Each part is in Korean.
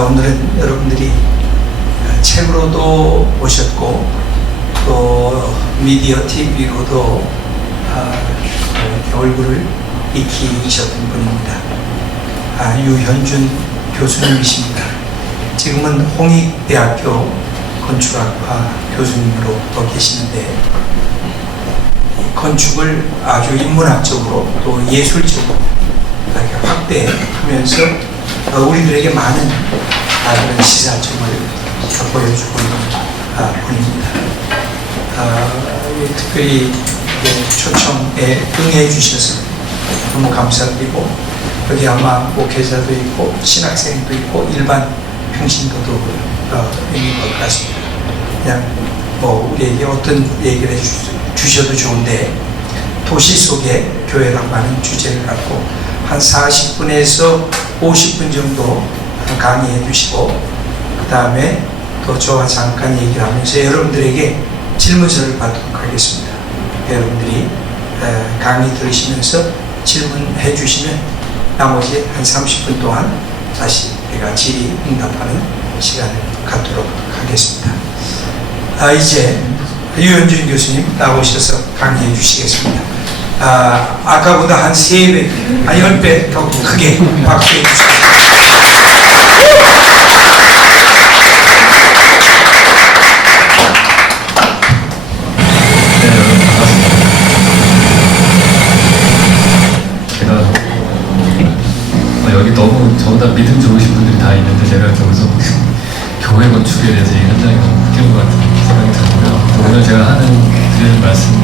오늘은 여러분들이 책으로도 보셨고 또 미디어 TV로도 얼굴을 익히셨던 분입니다. 유현준 교수님이십니다. 지금은 홍익대학교 건축학과 교수님으로 계시는데 건축을 아주 인문학적으로 또 예술적으로 이렇게 확대하면서 우리들에게 많은 그런 시사점을 보여주고 있는 분입니다. 특별히 초청에 응해 주셔서 너무 감사드리고 여기 아마 목회자도 있고 신학생도 있고 일반 평신도도 있는 것 같습니다. 그냥 우리에게 어떤 얘기를 해주셔도 좋은데 도시 속의 교회라고 하는 주제를 갖고 한 40분에서 50분 정도 강의해 주시고 그 다음에 또 저와 잠깐 얘기를 하면서 여러분들에게 질문서를 받도록 하겠습니다. 여러분들이 강의 들으시면서 질문해 주시면 나머지 한 30분 동안 다시 제가 질의응답하는 시간을 갖도록 하겠습니다. 이제 유현준 교수님 나오셔서 강의해 주시겠습니다. 아까보다 한 3배, 10배 더 크게 박수해 주시겠습니다. 여기 너무 저보다 믿음 좋으신 분들이 다 있는데 제가 여기서 교회 건축에 대해서 얘기한다는 건 웃기는 것 같은 생각이 들고요. 오늘 제가 드리는 말씀이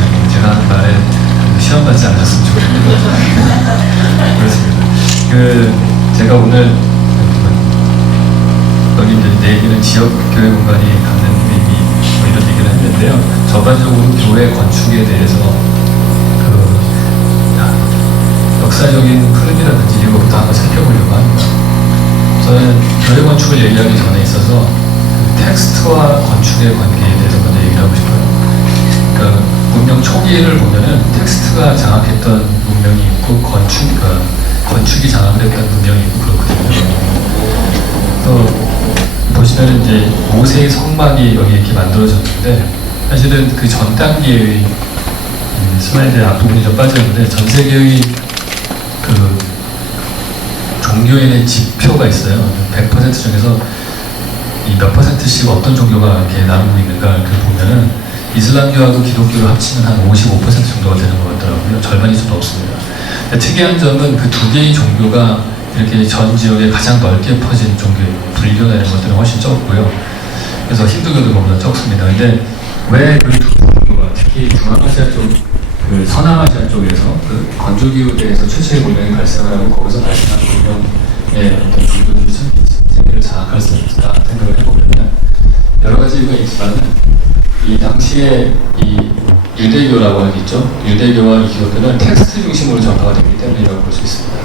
아니고 제가 하는 말에 시험 받지 않았으면 좋겠습니다. 그렇습니다. 제가 오늘 여기 이제 내 얘기는 지역 교회 공간이 갖는 의미 이런 얘기를 했는데요. 전반적으로 교회 건축에 대해서 역사적인 흐름이라든지 이것부터 한번 살펴보려고 합니다. 저는 교회 건축을 얘기하기 전에 있어서 텍스트와 건축의 관계에 대해서 먼저 얘기를 하고 싶어요. 그러니까 문명 초기를 보면은 텍스트가 장악했던 문명이 있고 건축이 장악을 했던 문명이 있고 그렇거든요. 또 보시면은 이제 모세의 성막이 여기 이렇게 만들어졌는데 사실은 그 전 단계의 슬라이드에 앞부분이 좀 빠졌는데 전 세계의 종교인의 지표가 있어요. 100% 중에서 이 몇 %씩 어떤 종교가 이렇게 나누고 있는가 이렇게 보면은 이슬람교하고 기독교를 합치면 한 55% 정도가 되는 것 같더라고요. 절반이 좀 넘습니다. 특이한 점은 그 두 개의 종교가 이렇게 전 지역에 가장 넓게 퍼진 종교예요. 불교나 이런 것들은 훨씬 적고요. 그래서 힌두교도 그보다 적습니다. 근데 왜 그 두 종교가 특히 중앙아시아 쪽 서남아시아 쪽에서 그 건조기후대에서 최초의 문명이 발생을 하고 거기서 발생한 문명의 어떤 종교들이 세계를 장악할 수 있다 생각을 해보면 여러 가지 이유가 있지만은 이 당시에 이 유대교라고 하겠죠. 유대교와 이 기독교는 텍스트 중심으로 전파가 되기 때문이라고 볼 수 있습니다.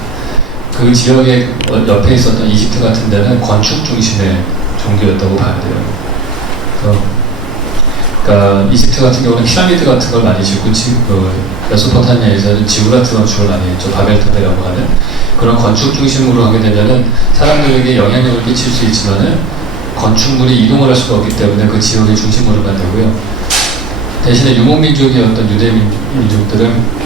그 지역에 옆에 있었던 이집트 같은 데는 건축 중심의 종교였다고 봐야 돼요. 그러니까 이집트 같은 경우는 피라미드 같은 걸 많이 짓고 메소포타미아에서는 지구라트 건축을 많이 했죠. 바벨탑이라고 하는 그런 건축 중심으로 하게 되면은 사람들에게 영향력을 끼칠 수 있지만은 건축물이 이동을 할 수가 없기 때문에 그 지역의 중심으로만 되고요. 대신에 유목민족이었던 유대민족들은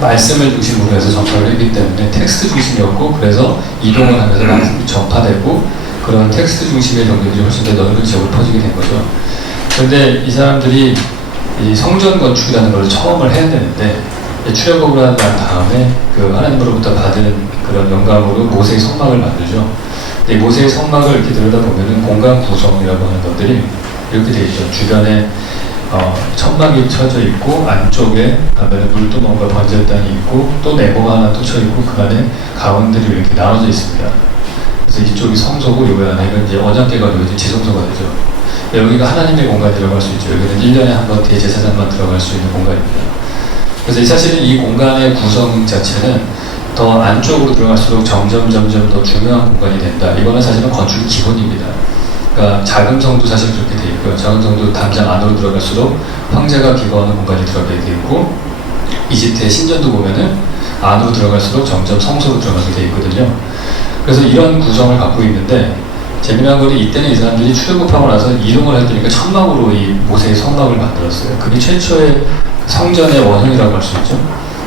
말씀을 중심으로 해서 전파를 했기 때문에 텍스트 중심이었고 그래서 이동을 하면서 말씀이 전파되고 그런 텍스트 중심의 종교들이 훨씬 더 넓은 지역으로 퍼지게 된 거죠. 그런데 이 사람들이 이 성전 건축이라는 걸 처음을 해야 되는데 출애굽을 한 다음에 그 하나님으로부터 받은 그런 영감으로 모세의 성막을 만들죠. 근데 모세의 성막을 이렇게 들여다보면은 공간 구성이라고 하는 것들이 이렇게 되어 있죠. 주변에 천막이 쳐져 있고 안쪽에 가면은 물두멍과 번제단이 있고 또 네모가 하나 또 쳐 있고 그 안에 가운데로 이렇게 나눠져 있습니다. 그래서 이쪽이 성소고 요 안에는 이제 언약궤가 이제 지성소가 되죠. 여기가 하나님의 공간이라고 할 수 있죠. 여기는 1년에 한 번 대제사장만 들어갈 수 있는 공간입니다. 그래서 사실은 이 공간의 구성 자체는 더 안쪽으로 들어갈수록 점점 더 중요한 공간이 된다. 이거는 사실은 건축의 기본입니다. 그러니까 작은 성도 사실 그렇게 돼 있고요. 작은 성도 당장 안으로 들어갈수록 황제가 기거하는 공간이 들어가게 돼 있고 이집트의 신전도 보면은 안으로 들어갈수록 점점 성소로 들어가게 돼 있거든요. 그래서 이런 구성을 갖고 있는데 재미난 거는 이때는 이 사람들이 출애굽하고 나서 이동을 해드니까 천막으로 이 모세의 성막을 만들었어요. 그게 최초의 성전의 원형이라고 할 수 있죠.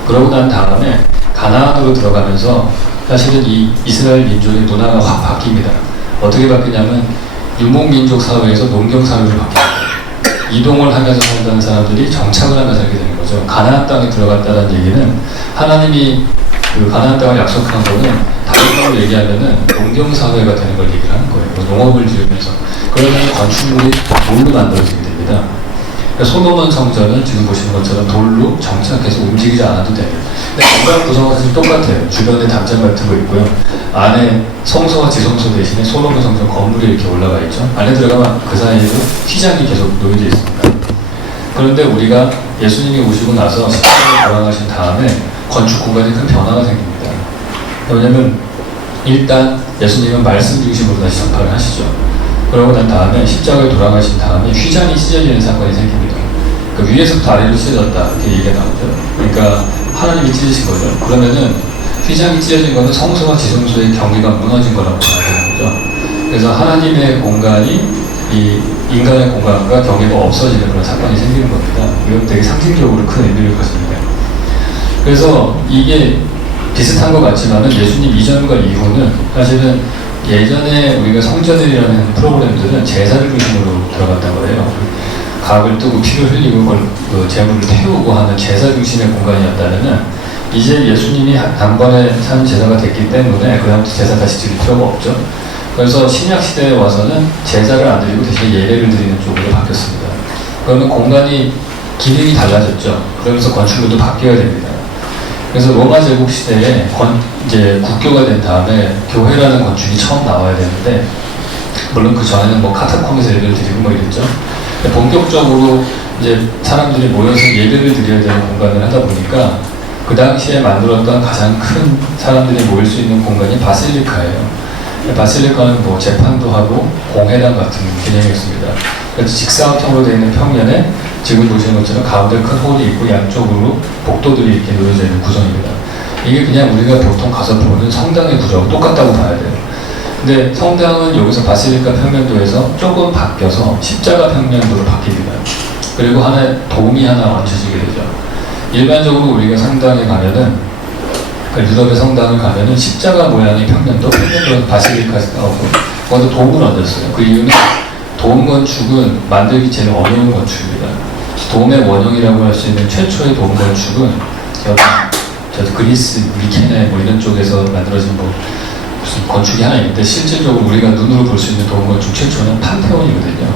그러고 난 다음에 가나안으로 들어가면서 사실은 이 이스라엘 민족의 문화가 확 바뀝니다. 어떻게 바뀌냐면 유목민족 사회에서 농경 사회로 바뀝니다. 이동을 하면서 살던 사람들이 정착을 하면서 살게 되는 거죠. 가나안 땅에 들어갔다는 얘기는 하나님이 그 가나안 땅을 약속한 거는 다른 말로 얘기하면은 농경 사회가 되는 걸 얘기를 하는 거예요. 농업을 지으면서 그러면 건축물이 돌로 만들어지게 됩니다. 그러니까 솔로몬 성전은 지금 보시는 것처럼 돌로 정착해서 움직이지 않아도 돼요. 근데 건강 구성은 사실 똑같아요. 주변에 담장 같은 거 있고요. 안에 성소와 지성소 대신에 솔로몬 성전 건물이 이렇게 올라가 있죠. 안에 들어가면 그 사이에도 휘장이 계속 놓여져 있습니다. 그런데 우리가 예수님이 오시고 나서 십자가에 돌아가신 다음에 건축 공간에 큰 변화가 생깁니다. 왜냐면 일단 예수님은 말씀 중심으로 다시 전파를 하시죠. 그러고 난 다음에 십자가에 돌아가신 다음에 휘장이 찢어지는 사건이 생깁니다. 그 위에서부터 아래로 찢어졌다 이렇게 얘기가 나오죠. 그러니까 하나님이 찢으신 거죠. 그러면은 휘장이 찢어진 거는 성소와 지성소의 경계가 무너진 거라고 봐야 되는 거죠. 그래서 하나님의 공간이 이 인간의 공간과 경계가 없어지는 그런 사건이 생기는 겁니다. 이건 되게 상징적으로 큰 의미를 가집니다. 그래서 이게 비슷한 것 같지만은 예수님 이전과 이후는 사실은 예전에 우리가 성전이라는 프로그램들은 제사를 중심으로 들어갔단 거예요. 각을 뜨고 피를 흘리고 그 제물을 태우고 하는 제사 중심의 공간이었다면은 이제 예수님이 단번에 산 제사가 됐기 때문에 그다음부터 제사 다시 드릴 필요가 없죠. 그래서 신약 시대에 와서는 제사를 안 드리고 대신 예배를 드리는 쪽으로 바뀌었습니다. 그러면 공간이 기능이 달라졌죠. 그러면서 건축물도 바뀌어야 됩니다. 그래서 로마 제국 시대에 이제 국교가 된 다음에 교회라는 건축이 처음 나와야 되는데, 물론 그 전에는 뭐 카타콤에서 예배를 드리고 뭐 이랬죠. 본격적으로 이제 사람들이 모여서 예배를 드려야 되는 공간을 하다 보니까 그 당시에 만들었던 가장 큰 사람들이 모일 수 있는 공간이 바실리카예요. 바실리카는 뭐 재판도 하고 공회당 같은 개념이었습니다. 그래서 직사각형으로 되어 있는 평면에 지금 보시는 것처럼 가운데 큰 홀이 있고 양쪽으로 복도들이 이렇게 놓여져 있는 구성입니다. 이게 그냥 우리가 보통 가서 보는 성당의 구조하고 똑같다고 봐야 돼요. 근데 성당은 여기서 바실리카 평면도에서 조금 바뀌어서 십자가 평면도로 바뀝니다. 그리고 하나의 돔이 하나 얹혀지게 되죠. 일반적으로 우리가 성당에 가면은, 유럽의 성당을 가면은 십자가 모양의 평면도 바실리카가 나오고 거기서 돔을 얹었어요. 그 이유는 돔 건축은 만들기 제일 어려운 건축입니다. 돔의 원형이라고 할 수 있는 최초의 돔 건축은 저 그리스, 미케네 뭐 이런 쪽에서 만들어진 뭐 무슨 건축이 하나 있는데, 실질적으로 우리가 눈으로 볼 수 있는 돔 건축 최초는 판테온이거든요.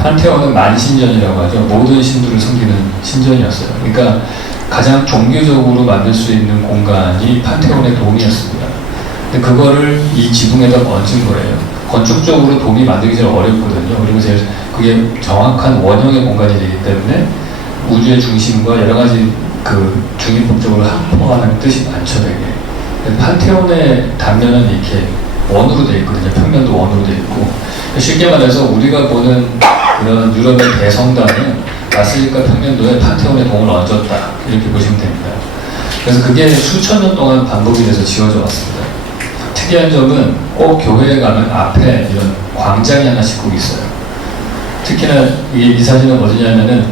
판테온은 만신전이라고 하죠. 모든 신들을 섬기는 신전이었어요. 그러니까 가장 종교적으로 만들 수 있는 공간이 판테온의 돔이었습니다. 근데 그거를 이 지붕에다 얹은 거예요. 건축적으로 돔이 만들기 제일 어렵거든요. 그리고 제일 그게 정확한 원형의 공간이 되기 때문에 우주의 중심과 여러 가지 그 중립법적으로 합포하는 뜻이 많죠, 되게. 판테온의 단면은 이렇게 원으로 되어 있거든요. 평면도 원으로 되어 있고. 쉽게 말해서 우리가 보는 그런 유럽의 대성당은 바실리카 평면도에 판테온의 돔을 얹었다, 이렇게 보시면 됩니다. 그래서 그게 수천 년 동안 반복이 돼서 지어져 왔습니다. 특이한 점은 꼭 교회에 가면 앞에 이런 광장이 하나씩 꼭 있어요. 특히나 이 사진은 어디냐면은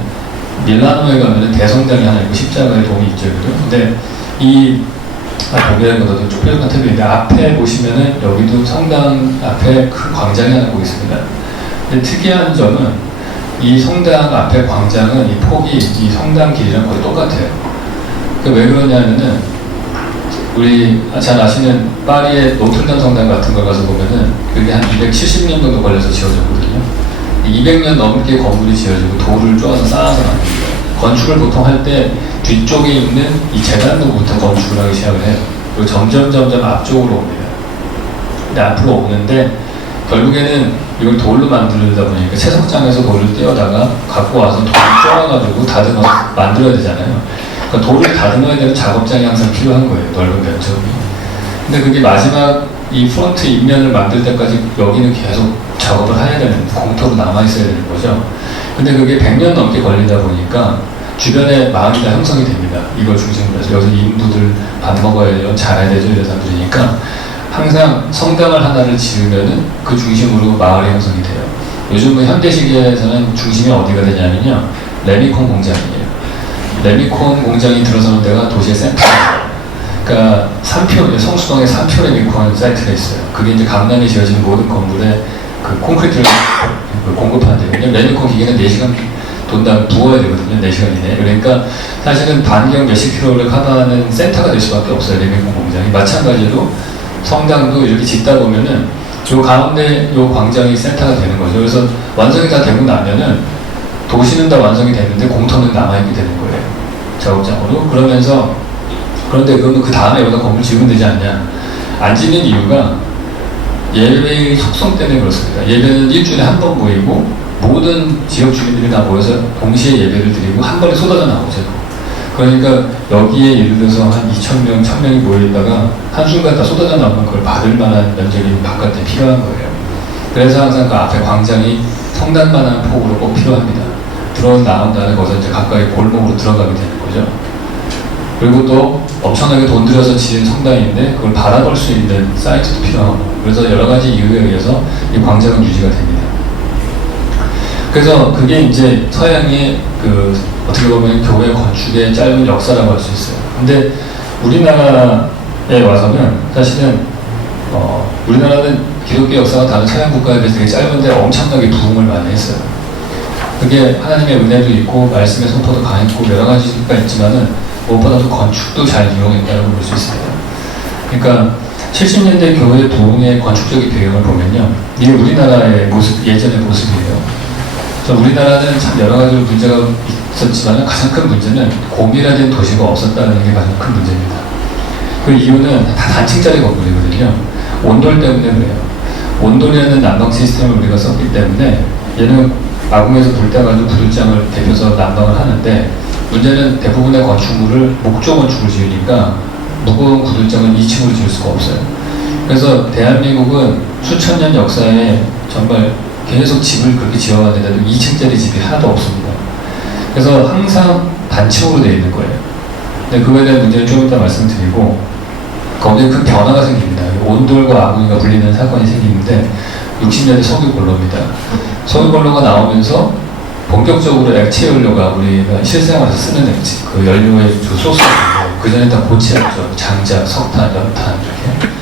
밀라노에 가면은 대성당이 하나 있고 십자가의 돔이 있죠. 근데 이 돔이라는 것도 좀 뾰족한 탭이 있는데, 앞에 보시면은 여기도 성당 앞에 큰 광장이 하나 꼭 있습니다. 근데 특이한 점은 이 성당 앞에 광장은 이 폭이 이 성당 길이랑 거의 똑같아요. 왜 그러냐면은 우리 잘 아시는 파리의 노트르담 성당 같은 거 가서 보면은 그게 한 270년 정도 걸려서 지어졌거든요. 200년 넘게 건물이 지어지고 돌을 쪼아서 쌓아서 만듭니다. 건축을 보통 할 때 뒤쪽에 있는 이 재단부부터 건축을 하기 시작을 해요. 그리고 점점 앞쪽으로 옵니다. 근데 앞으로 오는데 결국에는 이걸 돌로 만들다 보니까 채석장에서 돌을 떼어다가 갖고 와서 돌을 쪼아가지고 다듬어서 만들어야 되잖아요. 그러니까 돌을 다듬어야 되는 작업장이 항상 필요한 거예요, 넓은 면적이. 근데 그게 마지막 이 프론트 입면을 만들 때까지 여기는 계속 작업을 해야 되는, 공터로 남아있어야 되는 거죠. 근데 그게 100년 넘게 걸리다 보니까 주변에 마을이 다 형성이 됩니다. 이걸 중심으로 해서 여기서 인부들 밥 먹어야 돼요, 자라야 되죠, 이런 사람들이니까 항상 성당을 하나를 지으면은 그 중심으로 마을이 형성이 돼요. 요즘 현대시계에서는 중심이 어디가 되냐면요, 레미콘 공장이에요. 레미콘 공장이 들어서는 데가 도시의 센터예요. 그러니까 성수동에 3표 레미콘 사이트가 있어요. 그게 이제 강남에 지어지는 모든 건물에 그 콘크리트를 공급하는데, 왜냐면 레미콘 기계는 4시간 돈당 부어야 되거든요. 4시간 이내에. 그러니까 사실은 반경 몇십 킬로를 커버하는 센터가 될 수밖에 없어요. 레미콘 공장이. 마찬가지로 성당도 이렇게 짓다 보면은 요 가운데 요 광장이 센터가 되는 거죠. 그래서 완성이 다 되고 나면은 도시는 다 완성이 됐는데 공터는 남아있게 되는 거예요. 작업장으로. 그러면서, 그런데 그러면 그 다음에 여기다 건물 지으면 되지 않냐. 안 짓는 이유가 예배의 속성 때문에 그렇습니다. 예배는 일주일에 한 번 모이고 모든 지역 주민들이 다 모여서 동시에 예배를 드리고 한 번에 쏟아져 나오죠. 그러니까 여기에 예를 들어서 한 2,000명, 1,000명이 모여있다가 한순간 다 쏟아져 나오면 그걸 받을 만한 면적이 바깥에 필요한 거예요. 그래서 항상 그 앞에 광장이 성당만한 폭으로 꼭 필요합니다. 나온 다음에 거기서 이제 가까이 골목으로 들어가게 되는 거죠. 그리고 또 엄청나게 돈 들여서 지은 성당인데 그걸 바라볼 수 있는 사이트도 필요하고, 그래서 여러 가지 이유에 의해서 이 광장은 유지가 됩니다. 그래서 그게 이제 서양의 그 어떻게 보면 교회 건축의 짧은 역사라고 할 수 있어요. 근데 우리나라에 와서는 사실은 우리나라는 기독교 역사가 다른 서양 국가에 비해서 되게 짧은데 엄청나게 부흥을 많이 했어요. 그게 하나님의 은혜도 있고 말씀의 선포도 강했고 여러 가지가 있지만은 무엇보다도 건축도 잘 이용했다고 볼 수 있습니다. 그러니까 70년대 교회 부흥의 건축적인 배경을 보면요, 이게 우리나라의 모습, 예전의 모습이에요. 그래서 우리나라는 참 여러 가지 문제가 있었지만 가장 큰 문제는 고밀화된 도시가 없었다는 게 가장 큰 문제입니다. 그 이유는 다 단층짜리 건물이거든요. 온돌 때문에 그래요. 온돌이라는 난방 시스템을 우리가 썼기 때문에 얘는 마궁에서 불 때가지고 구들장을 대표서 난방을 하는데, 문제는 대부분의 건축물을 목조 건축을 지으니까 무거운 구들장은 2층으로 지을 수가 없어요. 그래서 대한민국은 수천 년 역사에 정말 계속 집을 그렇게 지어왔는데도 2층짜리 집이 하나도 없습니다. 그래서 항상 단층으로 되어 있는 거예요. 근데 그거에 대한 문제는 좀 이따 말씀드리고, 거기에 큰 변화가 생깁니다. 온돌과 아궁이가 불리는 사건이 생기는데 60년대 석유본로입니다. 석유본로가 나오면서 본격적으로 액체 연료가 우리가 실생활에서 쓰는 액체, 그 연료의 주 소스인데 그 전에 다 고치였죠. 장작, 석탄, 연탄 이렇게.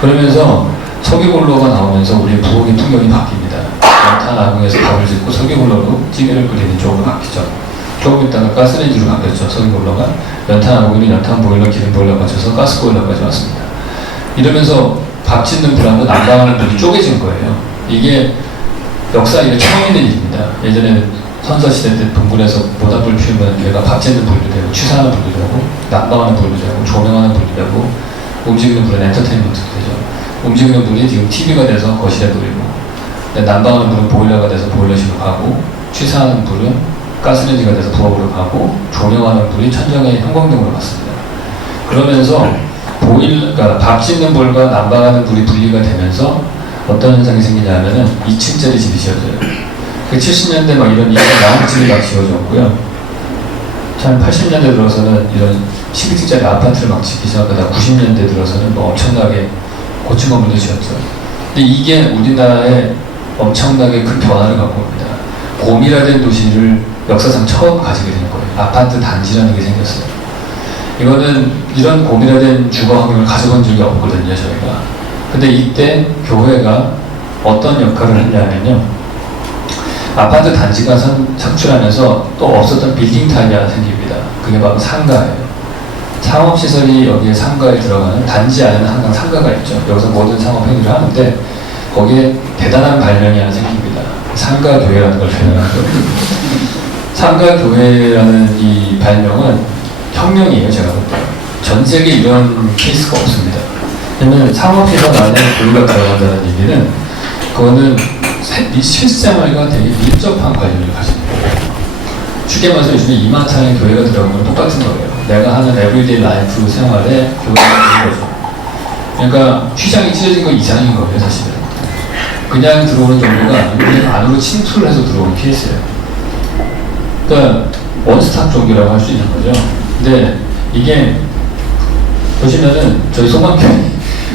그러면서 석유본로가 나오면서 우리의 부엌의 풍경이 바뀝니다. 연탄 아궁에서 밥을 짓고 석유본로로 찌개를 끓이는 쪽으로 바뀌죠. 조금 있다가 가스레인지로 바뀌었죠. 석유본로가. 연탄 아궁이는 연탄 보일러, 기름 보일러 거쳐서 가스 보일러까지 왔습니다. 이러면서 밥 짓는 불하고 난방하는 불이 쪼개진 거예요. 이게 역사에 처음 있는 일입니다. 예전에는 선사시대 때 동굴에서 모닥불 피우면 얘가 밥 짓는 불도 되고, 취사하는 불도 되고, 난방하는 불도 되고, 조명하는 불도 되고, 움직이는 불은 엔터테인먼트도 되죠. 움직이는 불이 지금 TV가 돼서 거실에 불이고, 난방하는 불은 보일러가 돼서 보일러실로 가고, 취사하는 불은 가스레인지가 돼서 부엌으로 가고, 조명하는 불이 천정의 형광등으로 갔습니다. 그러면서 그러니까 밥 짓는 불과 난방하는 불이 분리가 되면서 어떤 현상이 생기냐면은 2층짜리 집이 지어져요. 그 70년대 막 이런 2층 나무집이 막 지어졌고요. 한 80년대 들어서는 이런 12층짜리 아파트를 막 짓기 시작하다 90년대 들어서는 뭐 엄청나게 고층 건물도 지었죠. 근데 이게 우리나라에 엄청나게 큰 변화를 갖고 옵니다. 고밀화된 도시를 역사상 처음 가지게 되는 거예요. 아파트 단지라는 게 생겼어요. 이거는 이런 고밀화된 주거 환경을 가져본 적이 없거든요, 저희가. 근데 이때 교회가 어떤 역할을 했냐면요, 아파트 단지가 창출하면서 또 없었던 빌딩 타입이 하나 생깁니다. 그게 바로 상가예요. 상업시설이 여기에 상가에 들어가는, 단지 안에는 항상 상가가 있죠. 여기서 모든 상업 행위를 하는데 거기에 대단한 발명이 하나 생깁니다. 상가교회라는 걸 표현하죠. 상가교회라는 이 발명은 혁명이에요, 제가 볼 때. 전 세계에 이런 케이스가 없습니다. 왜냐면 상업시설 안에 교회가 들어간다는 얘기는 그거는 실생활과 되게 밀접한 관련을 가지고 있어요. 쉽게 말해서 요즘에 이마트에 교회가 들어가면 똑같은 거예요. 내가 하는 에브리데이 라이프 생활에 교회가 있는 거죠. 그러니까 휘장이 찢어진 거 이상인 거예요, 사실은. 그냥 들어오는 정도가 아니고 안으로 침투를 해서 들어오는 케이스예요. 그러니까 원스톱 종교라고 할 수 있는 거죠. 근데 이게 보시면은 저희 소망교회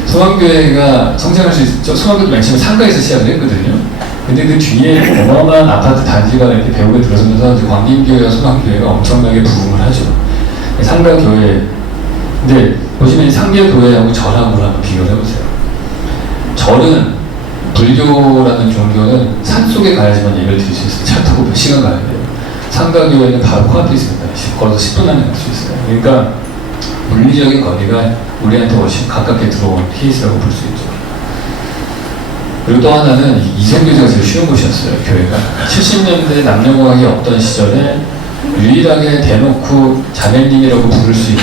소망교회가 성장할 수 있죠. 소망교회도 맨 처음에 상가에서 시작을 했거든요. 근데 그 뒤에 어마어마한 아파트 단지가 이렇게 배후에 들어서면서 이제 광림교회와 소망교회가 엄청나게 부흥을 하죠. 상가교회. 근데 보시면 상가교회하고 절하고 한번 비교를 해보세요. 절은 불교라는 종교는 산속에 가야지만 예배를 드릴 수 있어요. 차 타고 몇 시간 가야 돼요. 상가교회는 바로 코앞에 있습니다. 걸어서 10분 안에 갈 수 있어요. 그러니까 물리적인 거리가 우리한테 훨씬 가깝게 들어온 케이스라고 볼 수 있죠. 그리고 또 하나는 이성교제가 제일 쉬운 곳이었어요. 교회가 70년대 남녀공학이 없던 시절에 유일하게 대놓고 자매님이라고 부를 수 있는,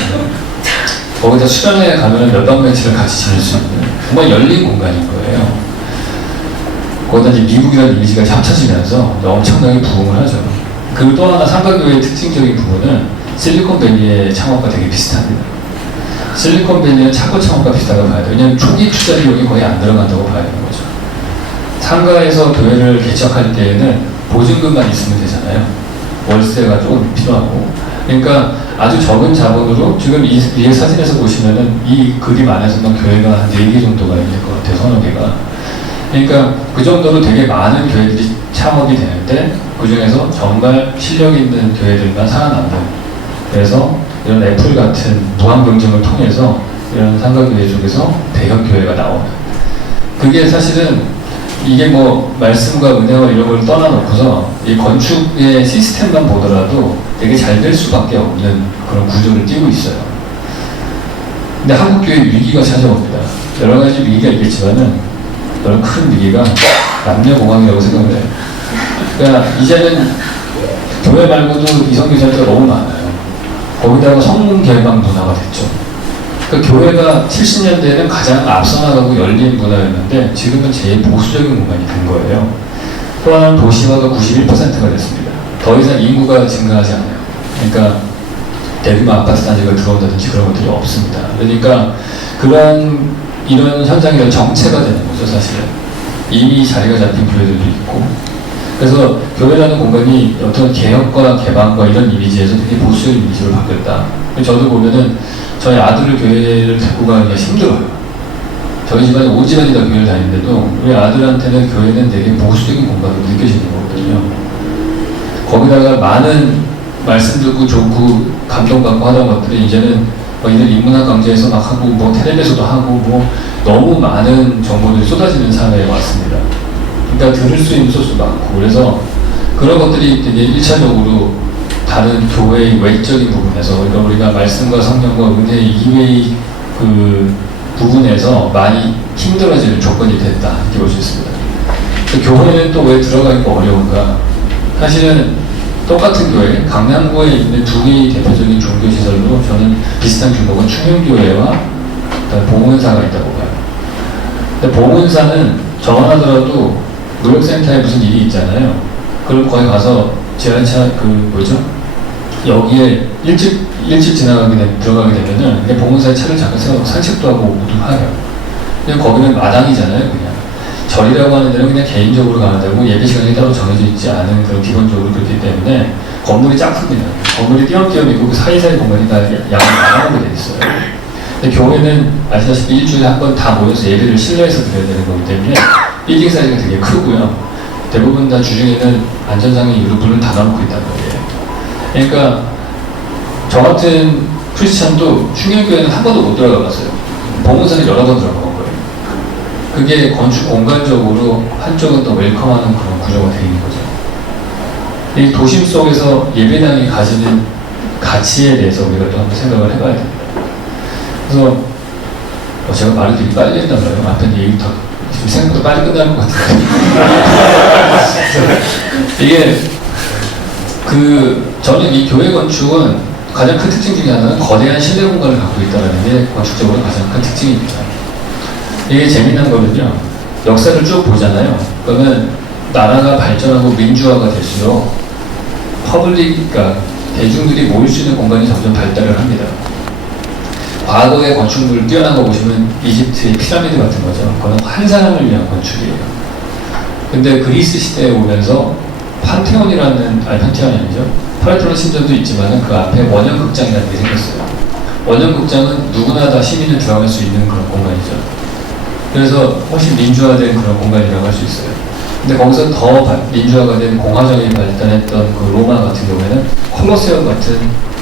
거기다 수련회 가면 몇박 며칠을 같이 지낼 수 있는 정말 열린 공간인 거예요. 거기다 이제 미국이라는 이미지가 합쳐지면서 엄청나게 부흥을 하죠. 그리고 또 하나 상가교회의 특징적인 부분은 실리콘밸리의 창업과 되게 비슷합니다. 실리콘밸리는 차고 창업과 비슷하다고 봐야 돼요. 왜냐하면 초기 투자 비용이 거의 안 들어간다고 봐야 되는 거죠. 상가에서 교회를 개척할 때에는 보증금만 있으면 되잖아요. 월세가 조금 필요하고. 그러니까 아주 적은 자본으로, 지금 이 위에 사진에서 보시면은 이 그림 안에서만 교회가 한 4개 정도가 있는 것 같아요. 서너 개가. 그러니까 그 정도로 되게 많은 교회들이 창업이 되는데, 그 중에서 정말 실력 있는 교회들만 살아남는, 그래서 이런 애플 같은 무한 경쟁을 통해서 이런 상가교회 쪽에서 대형 교회가 나오는, 그게 사실은 이게 뭐 말씀과 은혜와 이런 걸 떠나놓고서 이 건축의 시스템만 보더라도 되게 잘 될 수밖에 없는 그런 구조를 띄고 있어요. 근데 한국교회 위기가 찾아옵니다. 여러 가지 위기가 있겠지만은 여러 큰 위기가 남녀공학이라고 생각을 해요. 그러니까 이제는 교회 말고도 이성교제가 너무 많아요. 거기다가 성문 개방 문화가 됐죠. 그러니까 교회가 70년대에는 가장 앞서 나가고 열린 문화였는데 지금은 제일 보수적인 공간이 된 거예요. 또 하나는 도시화가 91%가 됐습니다. 더 이상 인구가 증가하지 않아요. 그러니까 대규모 아파트 단지가 들어온다든지 그런 것들이 없습니다. 그러니까 이런 현상이 정체가 되는 거죠, 사실은. 이미 자리가 잡힌 교회들도 있고. 그래서 교회라는 공간이 어떤 개혁과 개방과 이런 이미지에서 되게 보수적인 이미지로 바뀌었다. 저도 보면은 저희 아들을 교회를 데리고 가기가 힘들어요. 저희 집안에 온 집안이 다 교회를 다니는데도 우리 아들한테는 교회는 되게 보수적인 공간으로 느껴지는 거거든요. 거기다가 많은 말씀 듣고 좋고 감동받고 하던 것들이 이제는 뭐 이런 인문학 강좌에서 막 하고 뭐 텔레비에서도 하고 뭐 너무 많은 정보들이 쏟아지는 사회에 왔습니다. 그러니까 들을 수 있는 소스도 많고, 그래서 그런 것들이 되게 1차적으로 다른 교회의 외적인 부분에서, 그러니까 우리가 말씀과 성령과 은혜 이외의 그 부분에서 많이 힘들어지는 조건이 됐다, 이렇게 볼 수 있습니다. 교회는 또 왜 들어가기가 어려운가? 사실은 똑같은 교회, 강남구에 있는 두 개의 대표적인 종교시설로 저는 비슷한 규모가 충영교회와 봉은사가 있다고 봐요. 근데 봉은사는 저만하더라도 노력센터에 무슨 일이 있잖아요. 그럼 거기 가서 지하차 여기에 일찍 들어가게 되면은 그냥 봉은사에 차를 잠깐 세워서 산책도 하고 오도 하요. 그냥 거기는 마당이잖아요, 그냥. 절이라고 하는 데는 그냥 개인적으로 가는 데고 예배 시간이 따로 정해져 있지 않은 그런 기본적으로 그렇기 때문에 건물이 쫙 큽니다. 건물이 띄엄띄엄 있고 그 사이사이 공간이 다 양방으로 되어 있어요. 근데 교회는 아시다시피 일주일에 한 번 다 모여서 예배를 실내에서 드려야 되는 거기 때문에 빌딩 사이즈가 되게 크고요. 대부분 다 주중에는 안전상의 이유로 문을 닫아놓고 있단 말이에요. 그러니까 저 같은 크리스찬도 충영교회는 한 번도 못 들어가 봤어요. 봉은사는 여러 번 들어간 거예요. 그게 건축 공간적으로 한쪽은 더 웰컴하는 그런 구조가 되어 있는 거죠. 이 도심 속에서 예배당이 가지는 가치에 대해서 우리가 또 한번 생각을 해봐야 됩니다. 그래서 제가 말을 되게 빨리 했나봐요. 앞에 얘기부터 지금 생각보다 빨리 끝나는 것 같은데. 이게 저는 이 교회 건축은 가장 큰 특징 중에 하나는 거대한 실내 공간을 갖고 있다는 게 건축적으로 가장 큰 특징입니다. 이게 재미난 거는요, 역사를 쭉 보잖아요. 그러면 나라가 발전하고 민주화가 될수록 그러니까 대중들이 모일 수 있는 공간이 점점 발달을 합니다. 과거의 건축물을 뛰어난 거 보시면 이집트의 피라미드 같은 거죠. 그건 한 사람을 위한 건축이에요. 근데 그리스 시대에 오면서 판테온이 아니죠. 파르테논 신전도 있지만 그 앞에 원형극장이라는 게 생겼어요. 원형극장은 누구나 다 시민은 들어갈 수 있는 그런 공간이죠. 그래서 훨씬 민주화된 그런 공간이라고 할 수 있어요. 근데 거기서 더 민주화가 된 공화정이 발달했던 그 로마 같은 경우에는 콜로세움 같은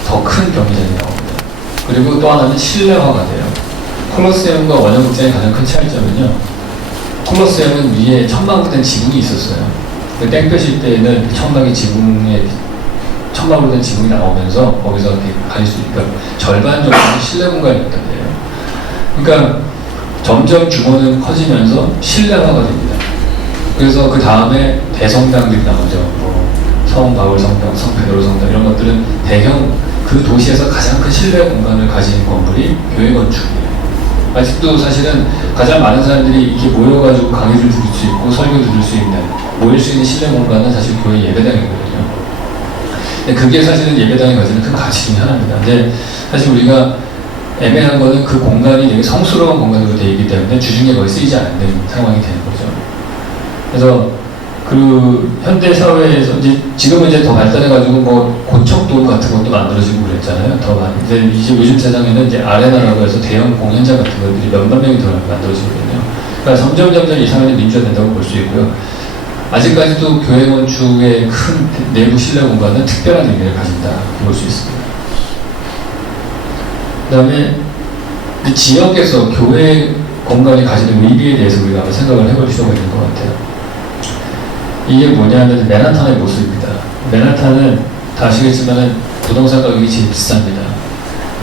더 큰 경기장이 나옵니다. 그리고 또 하나는 실내화가 돼요. 콜로세움과 원형극장의 가장 큰 차이점은요, 콜로세움은 위에 천막으로 된 지붕이 있었어요. 그 땡볕일 때에는 천막이 지붕에 천막으로 된 지붕이 나오면서 거기서 이렇게 갈 수 있으니까 절반 정도는 실내 공간이었단 말이에요. 그러니까 점점 규모는 커지면서 실내화가 됩니다. 그래서 그 다음에 대성당들이 나오죠. 성 바울 성당, 성 베드로 성당 이런 것들은 대형 그 도시에서 가장 큰 실내 공간을 가진 건물이 교회 건축이에요. 아직도 사실은 가장 많은 사람들이 이렇게 모여가지고 강의를 들을 수 있고 설교 들을 수 있는 모일 수 있는 실내 공간은 사실 교회 예배당이거든요. 근데 그게 사실은 예배당이 가지는 큰 가치 중에 하나입니다. 근데 사실 우리가 애매한 거는 그 공간이 되게 성스러운 공간으로 되어 있기 때문에 주중에 거의 쓰이지 않는 상황이 되는 거죠. 그래서 그 현대 사회에서 지금은 이제 더 발달해가지고 뭐 고척돔 같은 것도 만들어지고 그랬잖아요. 더 많이. 이제 요즘 세상에는 이제 아레나라고 해서 대형 공연장 같은 것들이 몇만 명이 더 만들어지거든요. 그러니까 점점 이 사회는 민주화된다고 볼 수 있고요. 아직까지도 교회 건축의 큰 내부 실내 공간은 특별한 의미를 가진다 볼 수 있습니다. 그 다음에 지역에서 교회 공간이 가지는 의미에 대해서 우리가 한번 생각을 해볼 필요가 있는 것 같아요. 이게 뭐냐면 맨하탄의 모습입니다. 맨하탄은 다 아시겠지만 부동산 가격이 제일 비쌉니다.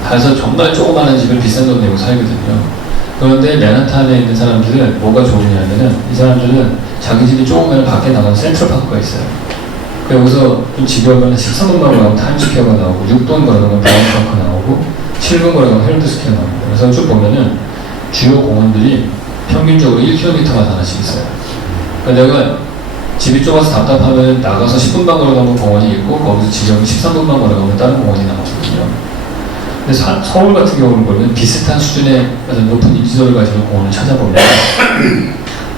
그래서 정말 조그마한 집을 비싼 돈 내고 살거든요. 그런데 맨하탄에 있는 사람들은 뭐가 좋으냐면은 이 사람들은 자기 집이 조그마한 밖에 나가는 센트럴파크가 있어요. 여기서 좀 지겨우면 13분 걸어가면 타임스퀘어가 나오고 6분 걸어가면 브라운파크 나오고 7분 걸어가면 헤럴드스퀘어 나옵니다. 그래서 쭉 보면은 주요 공원들이 평균적으로 1km마다 하나씩 있어요. 그러니까 내가 집이 좁아서 답답하면 나가서 10분만 걸어가면 공원이 있고 거기서 지점이 13분만 걸어가면 다른 공원이 나오거든요. 근데 서울 같은 경우는 보면 비슷한 수준의 높은 인지도를 가지고 공원을 찾아보면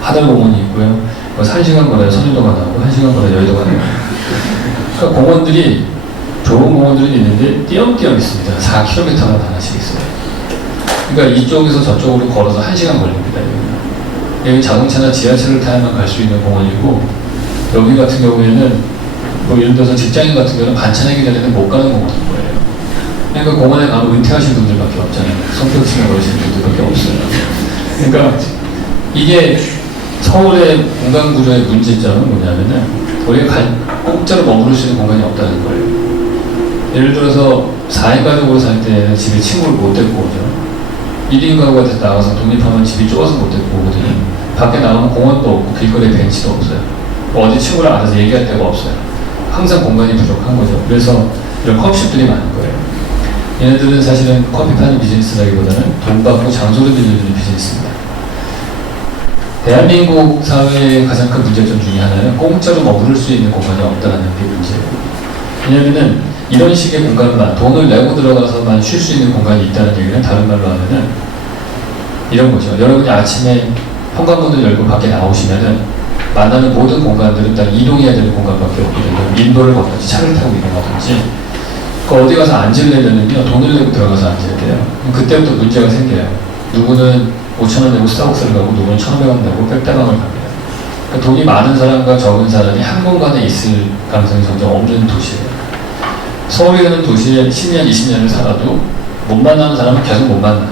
하달공원이 있고요. 1시간 걸어야 선유도가 나오고 1시간 걸어야 여의도가 나오고 그러니까 공원들이 좋은 공원들은 있는데 띄엄띄엄 있습니다. 4km마다 하나씩 있어요. 그러니까 이쪽에서 저쪽으로 걸어서 1시간 걸립니다. 여기 자동차나 지하철을 타야만 갈 수 있는 공원이고 여기 같은 경우에는 뭐 예를 들어서 직장인 같은 경우는 반찬하기 전에는 못 가는 공원인 거예요. 그러니까 공원에 가면 은퇴하신 분들밖에 없잖아요. 성격치는 어르신 분들밖에 없어요. 그러니까 이게 서울의 공간 구조의 문제점은 뭐냐면은 우리가 공짜로 머무를 수 있는 공간이 없다는 거예요. 예를 들어서 4인 가족으로 살 때는 집에 친구를 못 데리고 오죠. 1인 가구가 돼서 나가서 독립하면 집이 좁아서 못 데리고 오거든요. 밖에 나가면 공원도 없고 길거리에 벤치도 없어요. 어디 친구랑 앉아서 얘기할 데가 없어요. 항상 공간이 부족한 거죠. 그래서 이런 커피숍들이 많은 거예요. 얘네들은 사실은 커피 파는 비즈니스라기보다는 돈 받고 장소를 빌려주는 비즈니스입니다. 대한민국 사회의 가장 큰 문제점 중에 하나는 공짜로 머무를 수 있는 공간이 없다는 게 문제예요. 왜냐면은 이런 식의 공간만 돈을 내고 들어가서만 쉴 수 있는 공간이 있다는 얘기는 다른 말로 하면은 이런 거죠. 여러분이 아침에 현관문을 열고 밖에 나오시면은 만나는 모든 공간들은 다 이동해야 되는 공간밖에 없거든요. 인도를 건너지 차를 타고 이동하든지 어디 가서 앉으려면은요 돈을 내고 들어가서 앉아야 돼요. 그때부터 문제가 생겨요. 누구는 5,000원 내고 스타벅스를 가고 누구는 1,500원 내고 백다방을 갑니다. 그러니까 돈이 많은 사람과 적은 사람이 한 공간에 있을 가능성이 점점 없는 도시예요. 서울이라는 도시에 10년, 20년을 살아도 못 만나는 사람은 계속 못 만나요.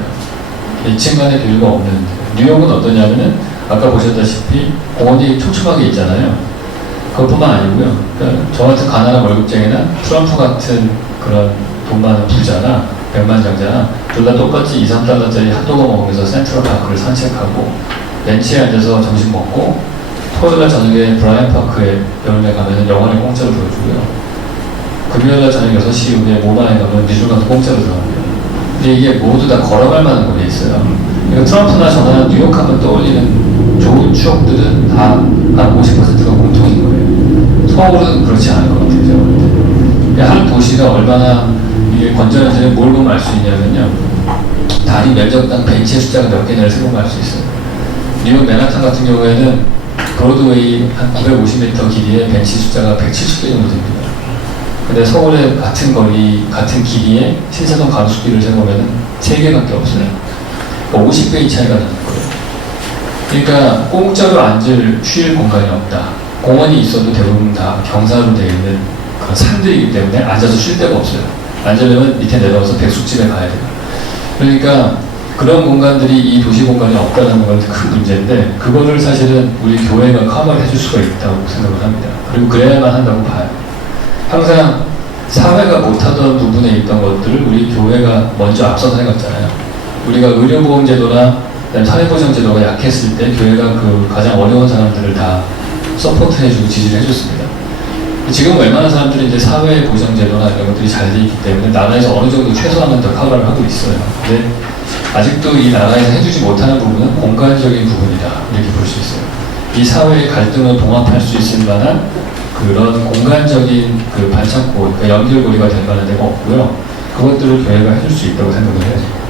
이층 간의 교류가 없는. 뉴욕은 어떠냐면은 아까 보셨다시피 공원이 촘촘하게 있잖아요. 그것뿐만 아니고요. 그러니까 저 같은 가난한 월급쟁이나 트럼프 같은 그런 돈 많은 부자나 백만장자나 둘 다 똑같이 2, 3달러짜리 핫도그 먹으면서 센트럴파크를 산책하고 벤치에 앉아서 점심 먹고 토요일날 저녁에 브라이언파크에 여름에 가면 영화를 공짜로 보여주고요. 금요일날 저녁 6시 이후에 모나에 가면 미술관도 공짜로 들어갑니다. 근데 이게 모두 다 걸어갈 만한 거리에 있어요. 그러니까 트럼프나 저나 뉴욕 하면 떠올리는 좋은 추억들은 다 한 50%가 공통인 거예요. 서울은 그렇지 않을 것 같아요. 한 도시가 얼마나 이게 건전한지 뭘 보면 알 수 있냐면요. 단위 면적당 벤치의 숫자가 몇 개냐를 세보면 알 수 있어요. 뉴욕 맨하탄 같은 경우에는 브로드웨이 한 950m 길이의 벤치 숫자가 170개 정도 됩니다. 근데 서울의 같은 거리, 같은 길이의 신사동 가로수길을 세보면 3개밖에 없어요. 50배의 차이가 나는 거예요. 그러니까 공짜로 쉴 공간이 없다. 공원이 있어도 대부분 다 경사로 되어 있는 그런 산들이기 때문에 앉아서 쉴 데가 없어요. 앉으려면 밑에 내려와서 백숙집에 가야 돼요. 그러니까 그런 공간들이 이 도시 공간이 없다는 건 큰 문제인데, 그거를 사실은 우리 교회가 커버를 해줄 수가 있다고 생각을 합니다. 그리고 그래야만 한다고 봐요. 항상 사회가 못하던 부분에 있던 것들을 우리 교회가 먼저 앞서서 해갔잖아요. 우리가 의료보험제도나 사회보장제도가 약했을 때 교회가 그 가장 어려운 사람들을 다 서포트해주고 지지를 해줬습니다. 지금 웬만한 사람들이 이제 사회보장제도나 이런 것들이 잘 돼 있기 때문에 나라에서 어느 정도 최소한은 더 커버를 하고 있어요. 근데 아직도 이 나라에서 해주지 못하는 부분은 공간적인 부분이다, 이렇게 볼 수 있어요. 이 사회의 갈등을 봉합할 수 있을 만한 그런 공간적인 그 반창고, 그러니까 연결고리가 될 만한 데가 없고요. 그것들을 교회가 해줄 수 있다고 생각을 해요.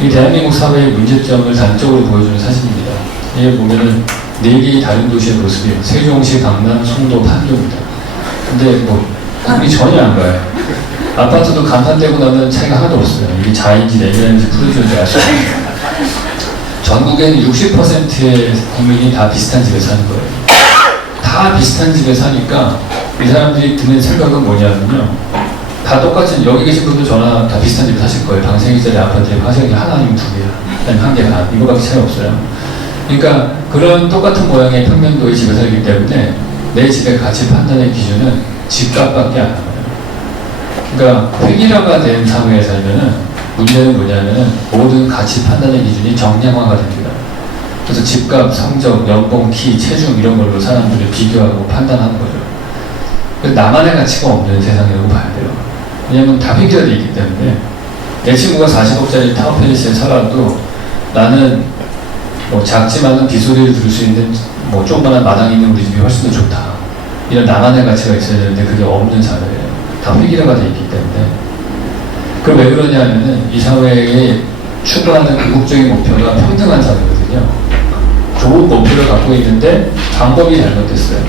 이 대한민국 사회의 문제점을 단적으로 보여주는 사진입니다. 이게 보면은 4개의 다른 도시의 모습이에요. 세종시, 강남, 송도, 판교입니다. 근데 뭐 우리 전혀 안 가요. 아파트도 간판되고 나면 차이가 하나도 없어요. 이게 자인지 내면인지 풀어주는지 알 수 없어요. 전국에는 60%의 국민이 다 비슷한 집에 사는 거예요. 다 비슷한 집에 사니까 이 사람들이 드는 생각은 뭐냐면요, 다 똑같은, 여기 계신 분들 저나 다 비슷한 집에 사실 거예요. 방생이짜리 아파트에 화장이 하나 아니면 2개야, 아니면 1개가, 이거밖에 차이 없어요. 그러니까 그런 똑같은 모양의 평면도의 집에 살기 때문에 내 집의 가치 판단의 기준은 집값밖에 안 나와요. 그러니까 획일화가 된 사회에 살면은 문제는 뭐냐면은 모든 가치 판단의 기준이 정량화가 됩니다. 그래서 집값, 성적, 연봉, 키, 체중 이런 걸로 사람들을 비교하고 판단하는 거죠. 그래서 나만의 가치가 없는 세상이라고 봐야 돼요. 왜냐면 다 획일화되어 있기 때문에 내 친구가 40억짜리 타워팰리스에 살아도 나는 뭐 작지만은 빗소리를 들을 수 있는 뭐 조그만한 마당이 있는 우리 집이 훨씬 더 좋다, 이런 나만의 가치가 있어야 되는데 그게 없는 사회예요. 다 획일화가 되어 있기 때문에. 그럼 왜 그러냐 하면은 이 사회에 추구하는 궁극적인 목표가 평등한 사회거든요. 좋은 목표를 갖고 있는데 방법이 잘못됐어요.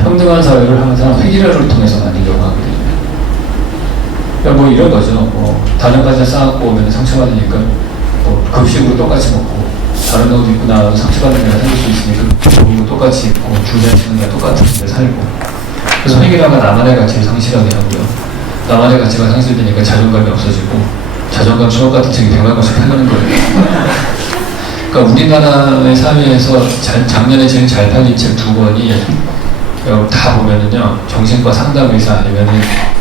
평등한 사회를 항상 획일화를 통해서 만들려고 하거든요. 그러니까 뭐 이런 거죠. 뭐 다른 과자 싸갖고 오면 상처받으니까 뭐 급식으로 똑같이 먹고, 다른 옷 입고 나와도 상처받는 데가 생길 수 있으니까 옷도 똑같이 입고, 주변에 똑같은 데 살고. 그래서 획일화가 나만의 가치를 상실하게 하고요. 나만의 가치가 상실되니까 자존감이 없어지고, 자존감 수업 같은 책이 100만 권씩 팔리는 거예요. 그러니까 우리나라의 사회에서 작년에 제일 잘 팔린 책 2권이 다 보면은요, 정신과 상담의사 아니면은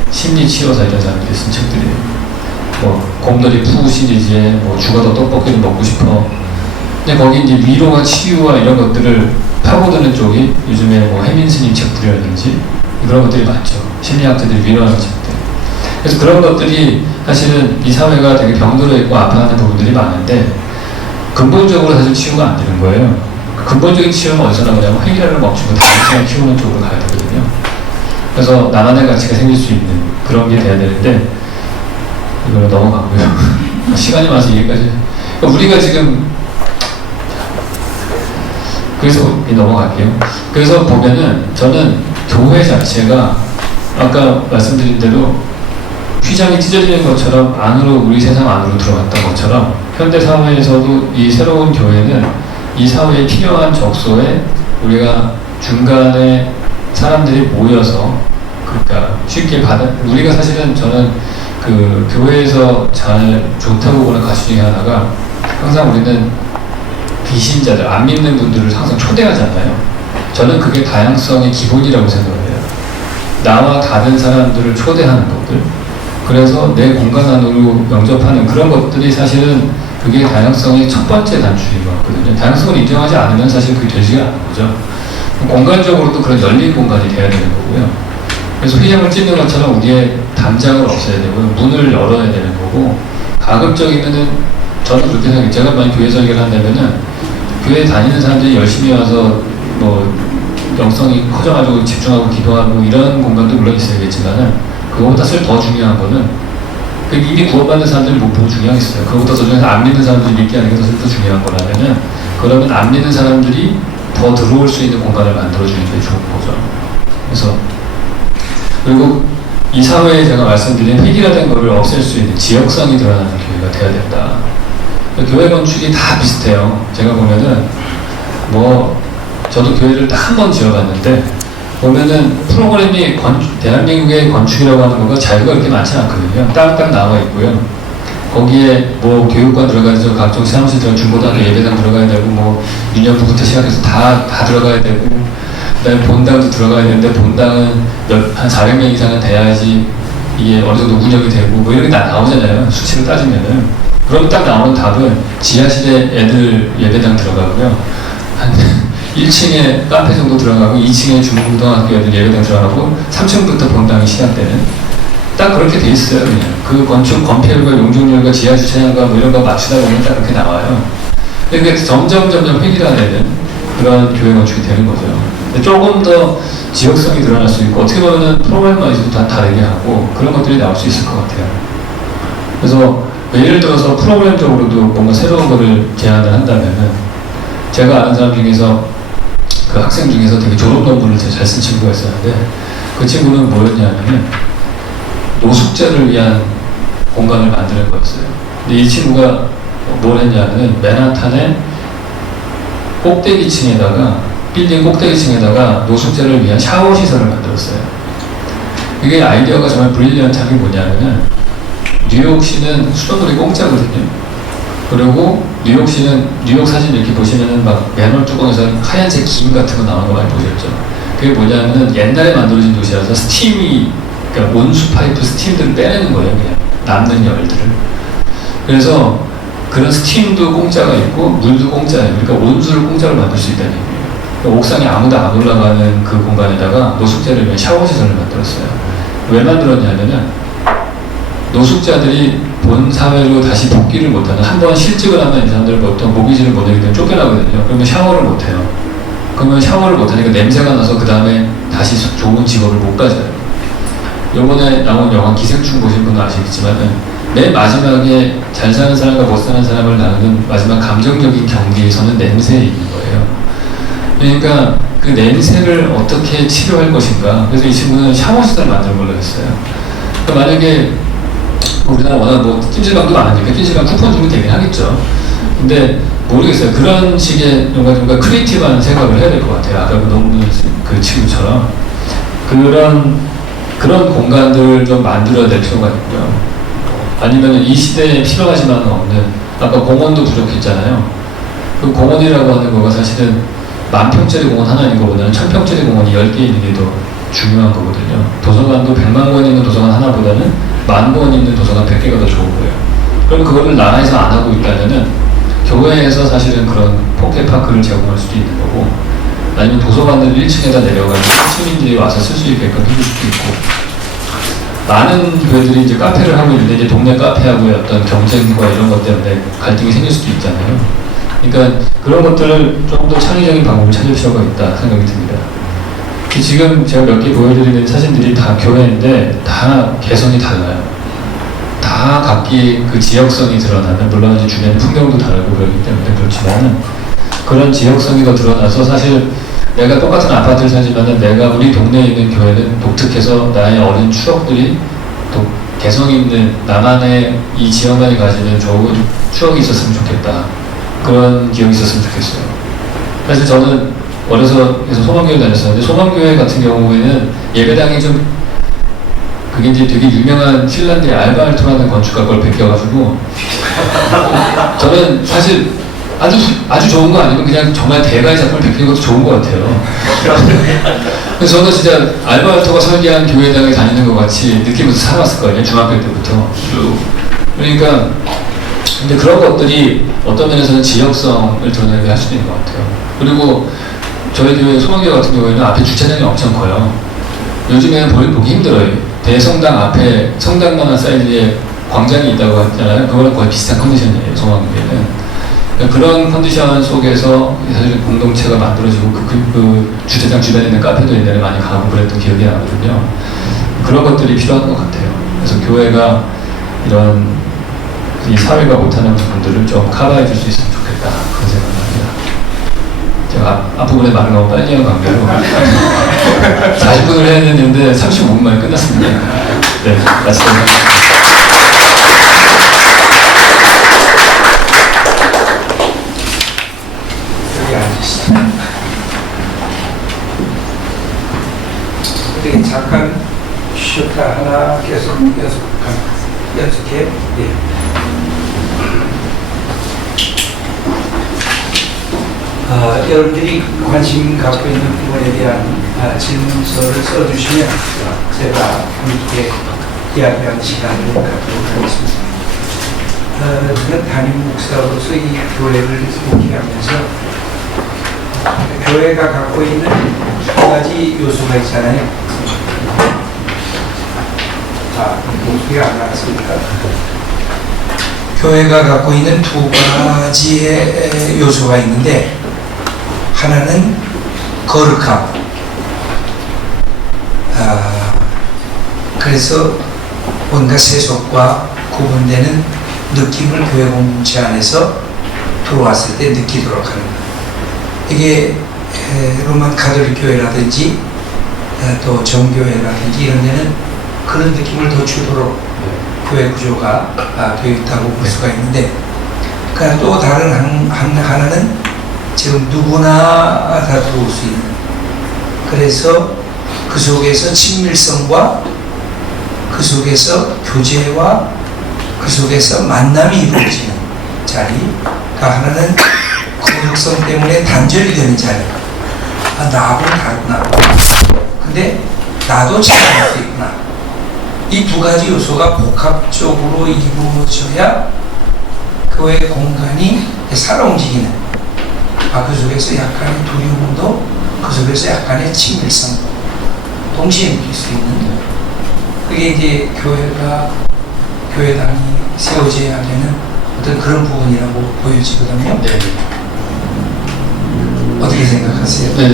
심리치료사 이런 사람들이 쓴 책들이에요. 뭐 곰돌이 푸 시리즈에 뭐 죽어도 떡볶이를 먹고 싶어. 근데 거기 이제 위로와 치유와 이런 것들을 파고드는 쪽이 요즘에 뭐 해민 스님 책들이라든지 그런 것들이 많죠. 심리학자들이 위로하는 책들. 그래서 그런 것들이 사실은 이 사회가 되게 병들어 있고 아파하는 부분들이 많은데 근본적으로 사실 치유가 안 되는 거예요. 근본적인 치유는 어디서 나오냐면 획일화를 멈추고 다양성을 키우는 쪽으로 가야 되거든요. 그래서 나만의 가치가 생길 수 있는 그런 게 돼야 되는데 이거는 넘어가고요. 시간이 많아서 여기까지. 그러니까 우리가 지금 그래서 넘어갈게요. 그래서 보면은 저는 교회 자체가 아까 말씀드린 대로 휘장이 찢어지는 것처럼 안으로, 우리 세상 안으로 들어갔던 것처럼 현대 사회에서도 이 새로운 교회는 이 사회에 필요한 적소에 우리가 중간에 사람들이 모여서, 그러니까 쉽게 우리가 사실은 저는 그 교회에서 잘 좋다고 보는 가치 중에 하나가 항상 우리는 비신자들, 안 믿는 분들을 항상 초대하잖아요. 저는 그게 다양성의 기본이라고 생각을 해요. 나와 다른 사람들을 초대하는 것들, 그래서 내 공간 안으로 영접하는 그런 것들이 사실은 그게 다양성의 첫 번째 단추인 것 같거든요. 다양성을 인정하지 않으면 사실 그게 되지가 않는 거죠. 공간적으로도 그런 열린 공간이 돼야 되는 거고요. 그래서 휘장을 찢는 것처럼 우리의 담장을 없애야 되고요. 문을 열어야 되는 거고, 가급적이면은 저는 그렇게 생각해요. 제가 만약 교회 설계를 한다면은 교회 다니는 사람들이 열심히 와서 뭐 영성이 커져가지고 집중하고 기도하고 이런 공간도 물론 있어야겠지만은 그거보다 더 중요한 거는 이미 구원받는 사람들이 뭐 중요하겠어요. 그거보다 더 중요해서 안 믿는 사람들이 믿게 하는 게 더 중요한 거라면은, 그러면 안 믿는 사람들이 더 들어올 수 있는 공간을 만들어주는 게 좋은 거죠. 그래서 그리고 이 사회에 제가 말씀드린 획일화된 거를 없앨 수 있는 지역성이 드러나는 교회가 돼야 된다. 교회 건축이 다 비슷해요. 제가 보면은 뭐 저도 교회를 딱 한 번 지어봤는데 보면은 프로그램이 대한민국의 건축이라고 하는 거가 자유가 그렇게 많지 않거든요. 딱딱 나와 있고요. 거기에 뭐 교육관 들어가야 되고 각종 사무실 들어가 중고등학교 예배당 들어가야 되고 뭐 유년부부터 시작해서 다 들어가야 되고 그다음에 본당도 들어가야 되는데 본당은 한 400명 이상은 돼야지 이게 어느 정도 운영이 되고 뭐 이런 게 다 나오잖아요. 수치를 따지면은. 그러면 딱 나오는 답은 지하실에 애들 예배당 들어가고요. 한 1층에 카페 정도 들어가고 2층에 중고등학교 애들 예배당 들어가고 3층부터 본당이 시작되는 딱 그렇게 돼 있어요. 그냥 그 건축 건폐율과 용적률과 지하 주차장과 뭐 이런 거 맞추다 보면 딱 그렇게 나와요. 그러니까 점점 획일화되는 그런 교회 건축이 되는 거죠. 조금 더 지역성이 드러날 수 있고 어떻게 보면 프로그램마저도 다 다르게 하고 그런 것들이 나올 수 있을 것 같아요. 그래서 예를 들어서 프로그램적으로도 뭔가 새로운 거를 제안을 한다면은 제가 아는 사람 중에서 그 학생 중에서 되게 졸업 논문을 되게 잘 쓴 친구가 있었는데 그 친구는 뭐였냐면은 노숙자를 위한 공간을 만드는 거였어요. 근데 이 친구가 뭘 했냐면은 맨하탄의 꼭대기층에다가 빌딩 꼭대기층에다가 노숙자를 위한 샤워 시설을 만들었어요. 이게 아이디어가 정말 브릴리언트한 게 뭐냐면은 뉴욕시는 수돗물이 공짜거든요. 그리고 뉴욕시는 뉴욕 사진 이렇게 보시면은 막 맨홀 뚜껑에서 하얀색 김 같은 거 나오는 거 많이 보셨죠. 그게 뭐냐면은 옛날에 만들어진 도시라서 스팀이 그러니까 온수 파이프 스팀들을 빼내는 거예요. 그냥 남는 열들을. 그래서 그런 스팀도 공짜가 있고 물도 공짜예요. 그러니까 온수를 공짜로 만들 수 있다는 얘기예요. 그러니까 옥상에 아무도 안 올라가는 그 공간에다가 노숙자를 위한 샤워 시설을 만들었어요. 왜 만들었냐면은 노숙자들이 본 사회로 다시 복귀를 못하는 한번 실직을 하면 이 사람들은 보통 모기지를 못 내기 때문에 쫓겨나거든요. 그러면 샤워를 못해요. 그러면 샤워를 못하니까 냄새가 나서 그 다음에 다시 좋은 직업을 못 가져요. 요번에 나온 영화 기생충 보신 분은 아시겠지만은 맨 마지막에 잘 사는 사람과 못 사는 사람을 나누는 마지막 감정적인 경계에서는 냄새에 있는 거예요. 그러니까 그 냄새를 어떻게 치료할 것인가. 그래서 이 친구는 샤워 시설을 만드는 걸로 했어요. 그러니까 만약에 우리나라 워낙 뭐 찜질방도 많으니까 찜질방 쿠폰 주면 되긴 하겠죠. 근데 모르겠어요. 그런 식의 뭔가 크리에이티브한 생각을 해야 될 것 같아요. 아까 그 논문 그 친구처럼 그런 공간들을 좀 만들어낼 필요가 있고요. 아니면 이 시대에 필요하지만 없는 아까 공원도 부족했잖아요. 그 공원이라고 하는 거가 사실은 10,000평짜리 공원 하나 있는 것보다는 1,000평짜리 공원이 10개 있는 게 더 중요한 거거든요. 도서관도 100만 권 있는 도서관 하나보다는 10,000권 있는 도서관 100개가 더 좋은 거예요. 그럼 그거를 나라에서 안 하고 있다면은 교회에서 사실은 그런 포켓파크를 제공할 수도 있는 거고 아니면 도서관을 1층에다 내려가지고 시민들이 와서 쓸 수 있게끔 해줄 수도 있고 많은 교회들이 이제 카페를 하고 있는데 이제 동네 카페하고의 어떤 경쟁과 이런 것 때문에 갈등이 생길 수도 있잖아요. 그러니까 그런 것들을 조금 더 창의적인 방법을 찾을 필요가 있다 생각이 듭니다. 지금 제가 몇 개 보여드리는 사진들이 다 교회인데 다 개성이 달라요. 다 각기 그 지역성이 드러나는 물론 이제 주변 풍경도 다르고 그렇기 때문에 그렇지만은 그런 지역성이 더 드러나서 사실 내가 똑같은 아파트를 살지만은 내가 우리 동네에 있는 교회는 독특해서 나의 어린 추억들이 또 개성 있는 나만의 이 지역만이 가지는 좋은 추억이 있었으면 좋겠다. 그런 기억이 있었으면 좋겠어요. 사실 저는 어려서 계속 소망교회 다녔었는데 소망교회 같은 경우에는 예배당이 좀 그게 이제 되게 유명한 핀란드의 알바알토라는 건축가 걸 베껴가지고 저는 사실 아주 좋은 거 아니고 그냥 정말 대가의 작품을 베끼는 것도 좋은 것 같아요. 그래서 저는 진짜 알바알토가 설계한 교회당에 다니는 것 같이 느끼면서 살아왔을 거예요. 중학교 때부터. 그러니까 근데 그런 것들이 어떤 면에서는 지역성을 드러내게 할 수도 있는 것 같아요. 그리고 저희 교회 소망교회 같은 경우에는 앞에 주차장이 엄청 커요. 요즘에는 보기 힘들어요. 대성당 앞에 성당만한 사이즈의 광장이 있다고 하잖아요. 그거랑 거의 비슷한 컨디션이에요. 소망교회는. 그러니까 그런 컨디션 속에서 사실 공동체가 만들어지고 그 주차장 주변에 있는 카페도 옛날에 많이 가고 그랬던 기억이 나거든요. 그런 것들이 필요한 것 같아요. 그래서 교회가 이런 이 사회가 못하는 부분들을 좀 커버해 줄 수 있으면 좋겠다. 그런 생각을 합니다. 제가 앞부분에 말을 너무 빨리 한 관계로 40분을 해야 했는데 35분 만에 끝났습니다. 네, 맞습니다. 여기 앉으시죠. 예, 잠깐 쉬었다 하나 계속 연속해. 예. 여러분들이 관심 갖고 있는 부분에 대한 질문서를 써주시면 제가 함께 이야기하는 시간을 갖도록 하겠습니다. 저는 담임 목사로서 이 교회를 목회하면서 교회가 갖고 있는 두 가지 요소가 있잖아요. 목소리가 안 나왔습니까? 교회가 갖고 있는 두 가지의 요소가 있는데, 하나는 거룩함. 그래서 뭔가 세속과 구분되는 느낌을 교회 공동체 안에서 들어왔을 때 느끼도록 하는 것. 이게 로만 가톨릭 교회라든지 또 정교회라든지 이런 데는 그런 느낌을 더 주도록 교회 구조가 되어 있다고 볼 수가 있는데, 그러나 또 다른 하나는 지금 누구나 다 들어올 수 있는, 그래서 그 속에서 친밀성과 그 속에서 교제와 그 속에서 만남이 이루어지는 자리가, 하나는 거룩성 때문에 단절이 되는 자리. 나하고는 다르구나. 근데 나도 잘할 수 있구나. 이 두 가지 요소가 복합적으로 이루어져야 교회 공간이 살아 움직이는, 그 속에서 약간의 두려움도, 그 속에서 약간의 친밀성도 동시에 느낄 수 있는, 그게 이제 교회당이 세워져야 되는 어떤 그런 부분이라고 보여지거든요. 네. 어떻게 생각하세요? 네,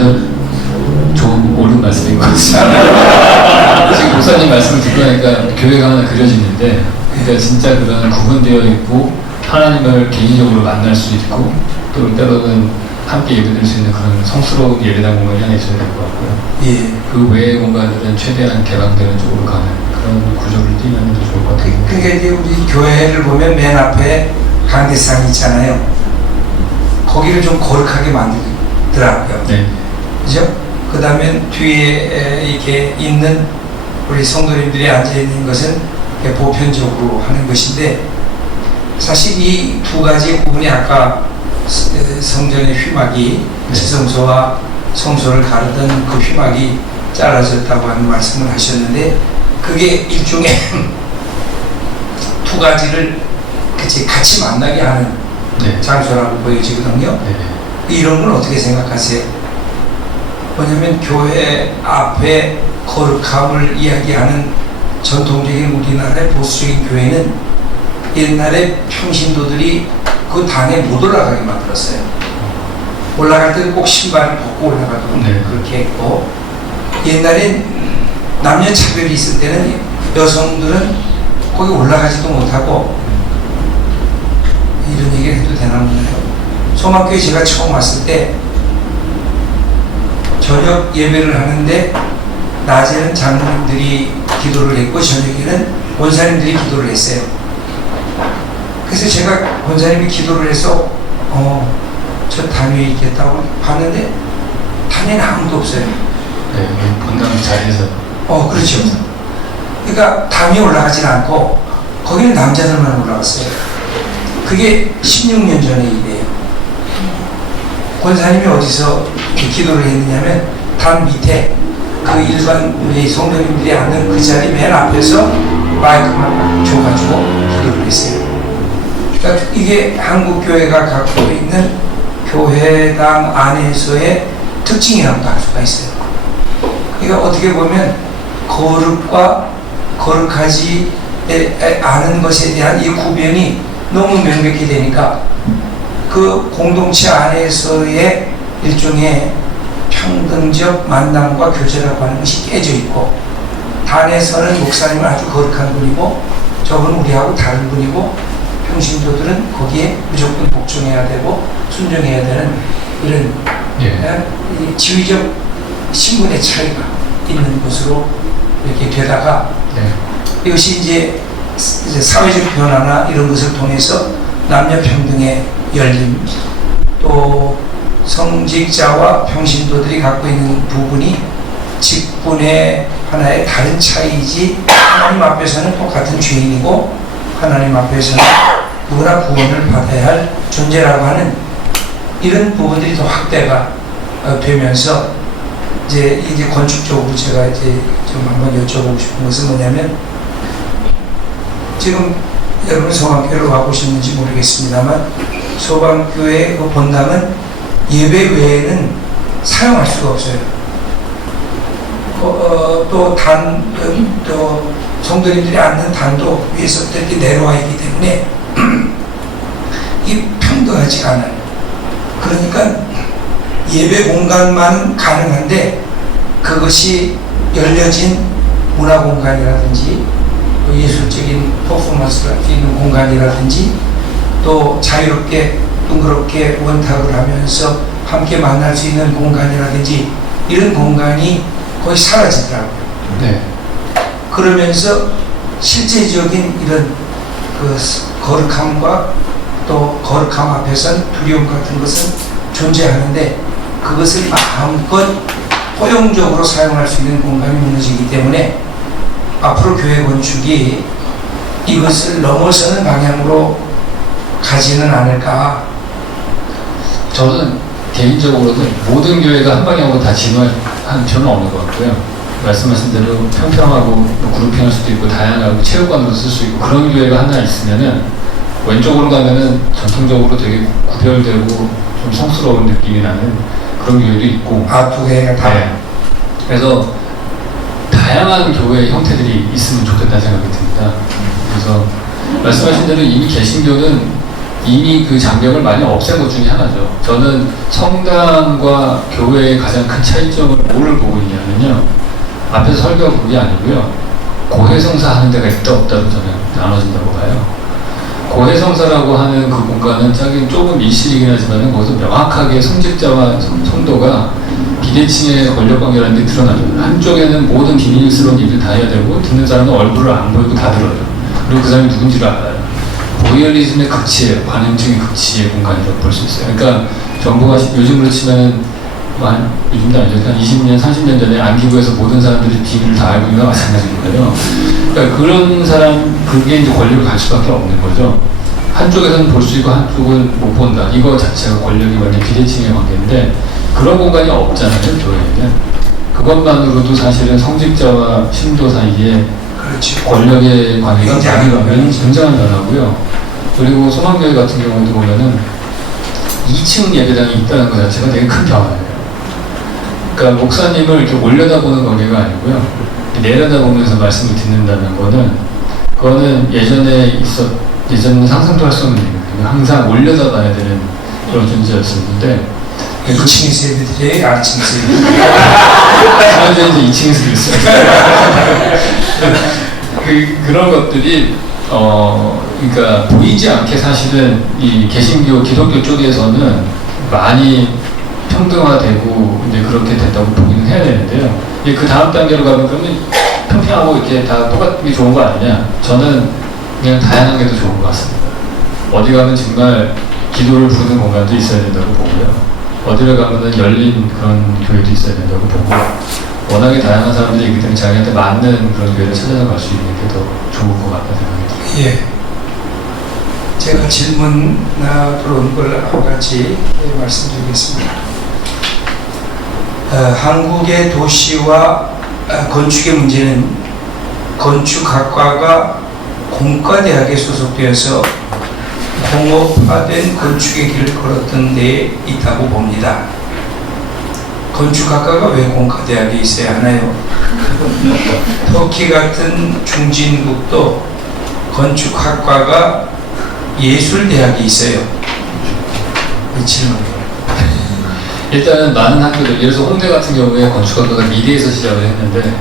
좀 옳은 말씀인 것 같습니다. 지금 목사님 말씀을 듣고 나니까 교회가 하나 그려지는데, 그러니까 진짜 그런 구분되어 있고 하나님을 개인적으로 만날 수 있고, 또 때로는 함께 예배드릴 수 있는 그런 성스러운 예배당 공간을 향해 있어야 될 것 같고요. 예. 그 외의 공간들은 최대한 개방되는 쪽으로 가는 그런 구조를 띄면 더 좋을 것 같아요. 그러니까 이제 우리 교회를 보면 맨 앞에 강대상이 있잖아요. 거기를 좀 거룩하게 만들더라고요. 네. 그죠? 그 다음에 뒤에 이렇게 있는 우리 성도님들이 앉아있는 것은 보편적으로 하는 것인데, 사실 이 두 가지 부분이 아까 성전의 휘막이 지성소와 성소를 가르던 그 휘막이 잘라졌다고 하는 말씀을 하셨는데, 그게 일종의 두 가지를 같이 만나게 하는 장소라고 보여지거든요. 이런 건 어떻게 생각하세요? 뭐냐면 교회 앞에 거룩함을 이야기하는 전통적인 우리나라의 보수적인 교회는 옛날에 평신도들이 그 단에 못 올라가게 만들었어요. 올라갈 때는 꼭 신발을 벗고 올라가도록 그렇게 했고, 옛날엔 남녀 차별이 있을 때는 여성들은 거기 올라가지도 못하고, 이런 얘기를 해도 되나 몰라요. 소망교회 제가 처음 왔을 때 저녁 예배를 하는데, 낮에는 장로님들이 기도를 했고 저녁에는 권사님들이 기도를 했어요. 그래서 제가 권사님이 기도를 해서 저 단 위에 있겠다고 봤는데 단에는 아무도 없어요. 네, 본당 자리에서. 그렇죠. 그러니까 담이 올라가진 않고 거기는 남자들만 올라갔어요. 그게 16년 전의 일이에요. 권사님이 어디서 기도를 했느냐면 단 밑에 그 일반 우리 성도님들이 앉는 그 자리 맨 앞에서 마이크만 줘가지고 기도를 했어요. 그러니까 이게 한국 교회가 갖고 있는 교회당 안에서의 특징이라고 할 수가 있어요. 그러니까 어떻게 보면 거룩과 거룩하지 않은 것에 대한 이 구별이 너무 명백히 되니까 그 공동체 안에서의 일종의 평등적 만남과 교제라고 하는 것이 깨져 있고, 단에서는 목사님은 아주 거룩한 분이고 저분은 우리하고 다른 분이고, 평신도들은 거기에 무조건 복종해야 되고 순종해야 되는 이런 이 지위적 신분의 차이가 있는 것으로 이렇게 되다가, 이것이 이제 사회적 변화나 이런 것을 통해서 남녀 평등의 열림, 또 성직자와 평신도들이 갖고 있는 부분이 직분의 하나의 다른 차이지 하나님 앞에서는 똑같은 죄인이고 하나님 앞에서는 누구나 구원을 받아야 할 존재라고 하는 이런 부분들이 더 확대가 되면서 이제 건축적으로 제가 이제 좀 한번 여쭤보고 싶은 것은 뭐냐면 지금 여러분 소방교회로 가보셨는지 모르겠습니다만 소방교회 그 본당은 예배 외에는 사용할 수가 없어요. 또 성도님들이 앉는 단도 위에서부터 이렇게 내려와 있기 때문에 이 평등하지 않아요. 그러니까 예배 공간만 가능한데 그것이 열려진 문화 공간이라든지 예술적인 퍼포먼스를 할 수 있는 공간이라든지 또 자유롭게 둥그렇게 원탁을 하면서 함께 만날 수 있는 공간이라든지 이런 공간이 거의 사라지더라고요. 네. 그러면서 실제적인 이런 그 거룩함과 또 거룩함 앞에선 두려움 같은 것은 존재하는데 그것을 마음껏 포용적으로 사용할 수 있는 공간이 무너지기 때문에 앞으로 교회 건축이 이것을 넘어서는 방향으로 가지는 않을까. 저는 개인적으로는 모든 교회가 한 방향으로 다 진화할 필요는 없는 것 같고요. 말씀하신 대로 평평하고 뭐 그룹핑할 수도 있고 다양하고 체육관으로 쓸 수 있고 그런 교회가 하나 있으면은 왼쪽으로 가면은 전통적으로 되게 구별되고 좀 성스러운 느낌이 나는 그런 교회도 있고. 두 개가 다. 네. 그래서 다양한 교회 형태들이 있으면 좋겠다는 생각이 듭니다. 그래서 말씀하신 대로 이미 개신교는 이미 그 장벽을 많이 없앤 것 중에 하나죠. 저는 성당과 교회의 가장 큰 차이점을 뭐를 보고 있냐면요. 앞에서 설교가 그게 아니고요. 고해성사 하는 데가 있다 없다로 저는 나눠진다고 봐요. 고해성사라고 하는 그 공간은 좁은 밀실이긴 하지만 거기서 명확하게 성직자와 성도가 비대칭의 권력관계라는 게 드러나죠. 한쪽에는 모든 비밀스러운 일을 다 해야 되고 듣는 사람은 얼굴을 안 보이고 다 들어요. 그리고 그 사람이 누군지를 알아요. 보이얼리즘의 극치예요. 관행적인 극치의 공간이라고 볼 수 있어요. 그러니까 정부가 요즘으로 치면은 요즘도 아니죠. 한 20년, 30년 전에 안기부에서 모든 사람들이 비밀을 다 알고 있는 거와 마찬가지인 거예요. 그러니까 그런 사람, 그게 이제 권력을 갈 수밖에 없는 거죠. 한쪽에서는 볼 수 있고 한쪽은 못 본다. 이거 자체가 권력이 완전 비대칭의 관계인데 그런 공간이 없잖아요, 교회에는. 그것만으로도 사실은 성직자와 신도 사이에 그렇죠. 권력의 관계가 굉장한 변화고요. 그리고 소망교회 같은 경우도 보면은 2층 예배당이 있다는 것 자체가 되게 큰 변화예요. 그러니까 목사님을 이렇게 올려다보는 관계가 아니고요. 내려다보면서 말씀을 듣는다는 그거는 예전에 상상도 할 수 없는 일이거든요. 항상 올려다봐야 되는 그런 존재였었는데 2층에서 예배드려요? 아래층에서 예배드려요? 지난주에 이제 2층에서 드렸어요. 그런 것들이 그러니까 보이지 않게 사실은 이 개신교 기독교 쪽에서는 많이 평등화되고 이제 그렇게 됐다고 보기는 해야 되는데요. 이제 그 다음 단계로 가면 그러면 평평하고 이렇게 다 똑같은 게 좋은 거 아니냐? 저는 그냥 다양한 게 더 좋은 것 같습니다. 어디 가면 정말 기도를 부르는 공간도 있어야 된다고 보고요. 어디를 가면은 열린 그런 교회도 있어야 된다고 보고 워낙에 다양한 사람들이 있기 때문에 자기한테 맞는 그런 교회를 찾아서 갈 수 있는 게 더 좋은 것 같다는 생각이 듭니다. 예. 제가 질문 들어온 걸 한 가지 말씀드리겠습니다. 한국의 도시와 건축의 문제는 건축학과가 공과대학에 소속되어서 공업화된 건축의 길을 걸었던 데에 있다고 봅니다. 건축학과가 왜 공과대학에 있어야 하나요? 터키 같은 중진국도 건축학과가 예술대학이 있어요. 이 질문이에요. 일단은 많은 학교들, 예를 들어서 홍대 같은 경우에 건축학과가 미대에서 시작을 했는데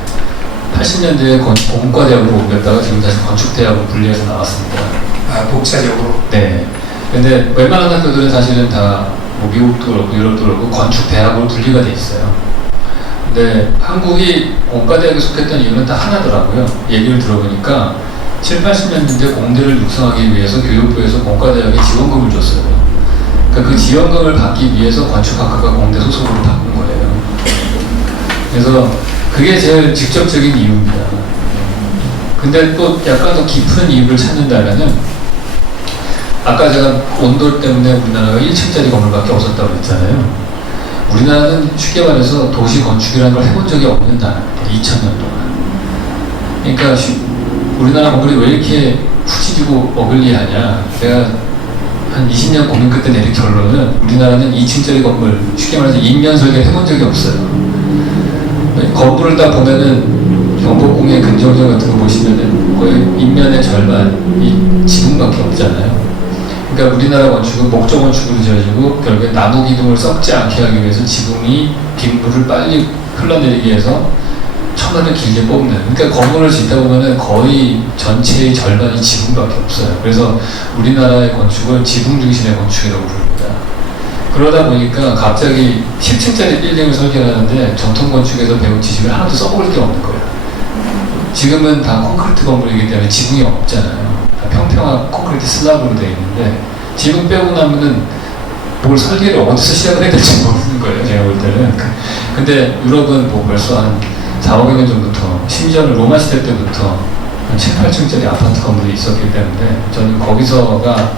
80년대에 공과대학으로 옮겼다가 지금 다시 건축대학으로 분리해서 나왔습니다. 독자적으로? 네. 근데 웬만한 학교들은 사실은 다 뭐 미국도 그렇고 유럽도 그렇고 건축대학으로 분리가 돼 있어요. 근데 한국이 공과대학에 속했던 이유는 다 하나더라고요. 얘기를 들어보니까 7, 80년대 공대를 육성하기 위해서 교육부에서 공과대학에 지원금을 줬어요. 그러니까 그 지원금을 받기 위해서 건축학과가 공대 소속으로 바꾼 거예요. 그래서 그게 제일 직접적인 이유입니다. 근데 또 약간 더 깊은 이유를 찾는다면은 아까 제가 온도 때문에 우리나라가 1층짜리 건물밖에 없었다고 그랬잖아요. 우리나라는 쉽게 말해서 도시 건축이라는 걸 해본 적이 없는 나라입니다. 2000년 동안. 그러니까 우리나라 건물이 왜 이렇게 후지지고 어글리하냐. 제가 한 20년 고민 끝에 내린 결론은 우리나라는 2층짜리 건물, 쉽게 말해서 인면 설계를 해본 적이 없어요. 건물을 딱 보면은 경복궁의 근정전 같은 거 보시면은 거의 인면의 절반이 지붕밖에 없잖아요. 그러니까 우리나라 건축은 목조 건축으로 지어지고 결국에 나무 기둥을 썩지 않게 하기 위해서 지붕이 빗물을 빨리 흘러내리게 해서 천안을 길게 뽑는. 그러니까 건물을 짓다 보면은 거의 전체의 절반이 지붕밖에 없어요. 그래서 우리나라의 건축을 지붕 중심의 건축이라고 부릅니다. 그러다 보니까 갑자기 10층짜리 빌딩을 설계하는데 전통 건축에서 배운 지식을 하나도 써볼 게 없는 거예요. 지금은 다 콘크리트 건물이기 때문에 지붕이 없잖아요. 다 평평한 콘크리트 슬랍으로 되어 있는데 지붕 빼고 나면은 뭘 설계를 어디서 시작을 해야 될지 모르는 거예요. 제가 볼 때는. 근데 유럽은 뭐 벌써 한 4, 500년 전부터, 심지어는 로마 시대 때부터 한 7, 8층짜리 아파트 건물이 있었기 때문에 저는 거기서가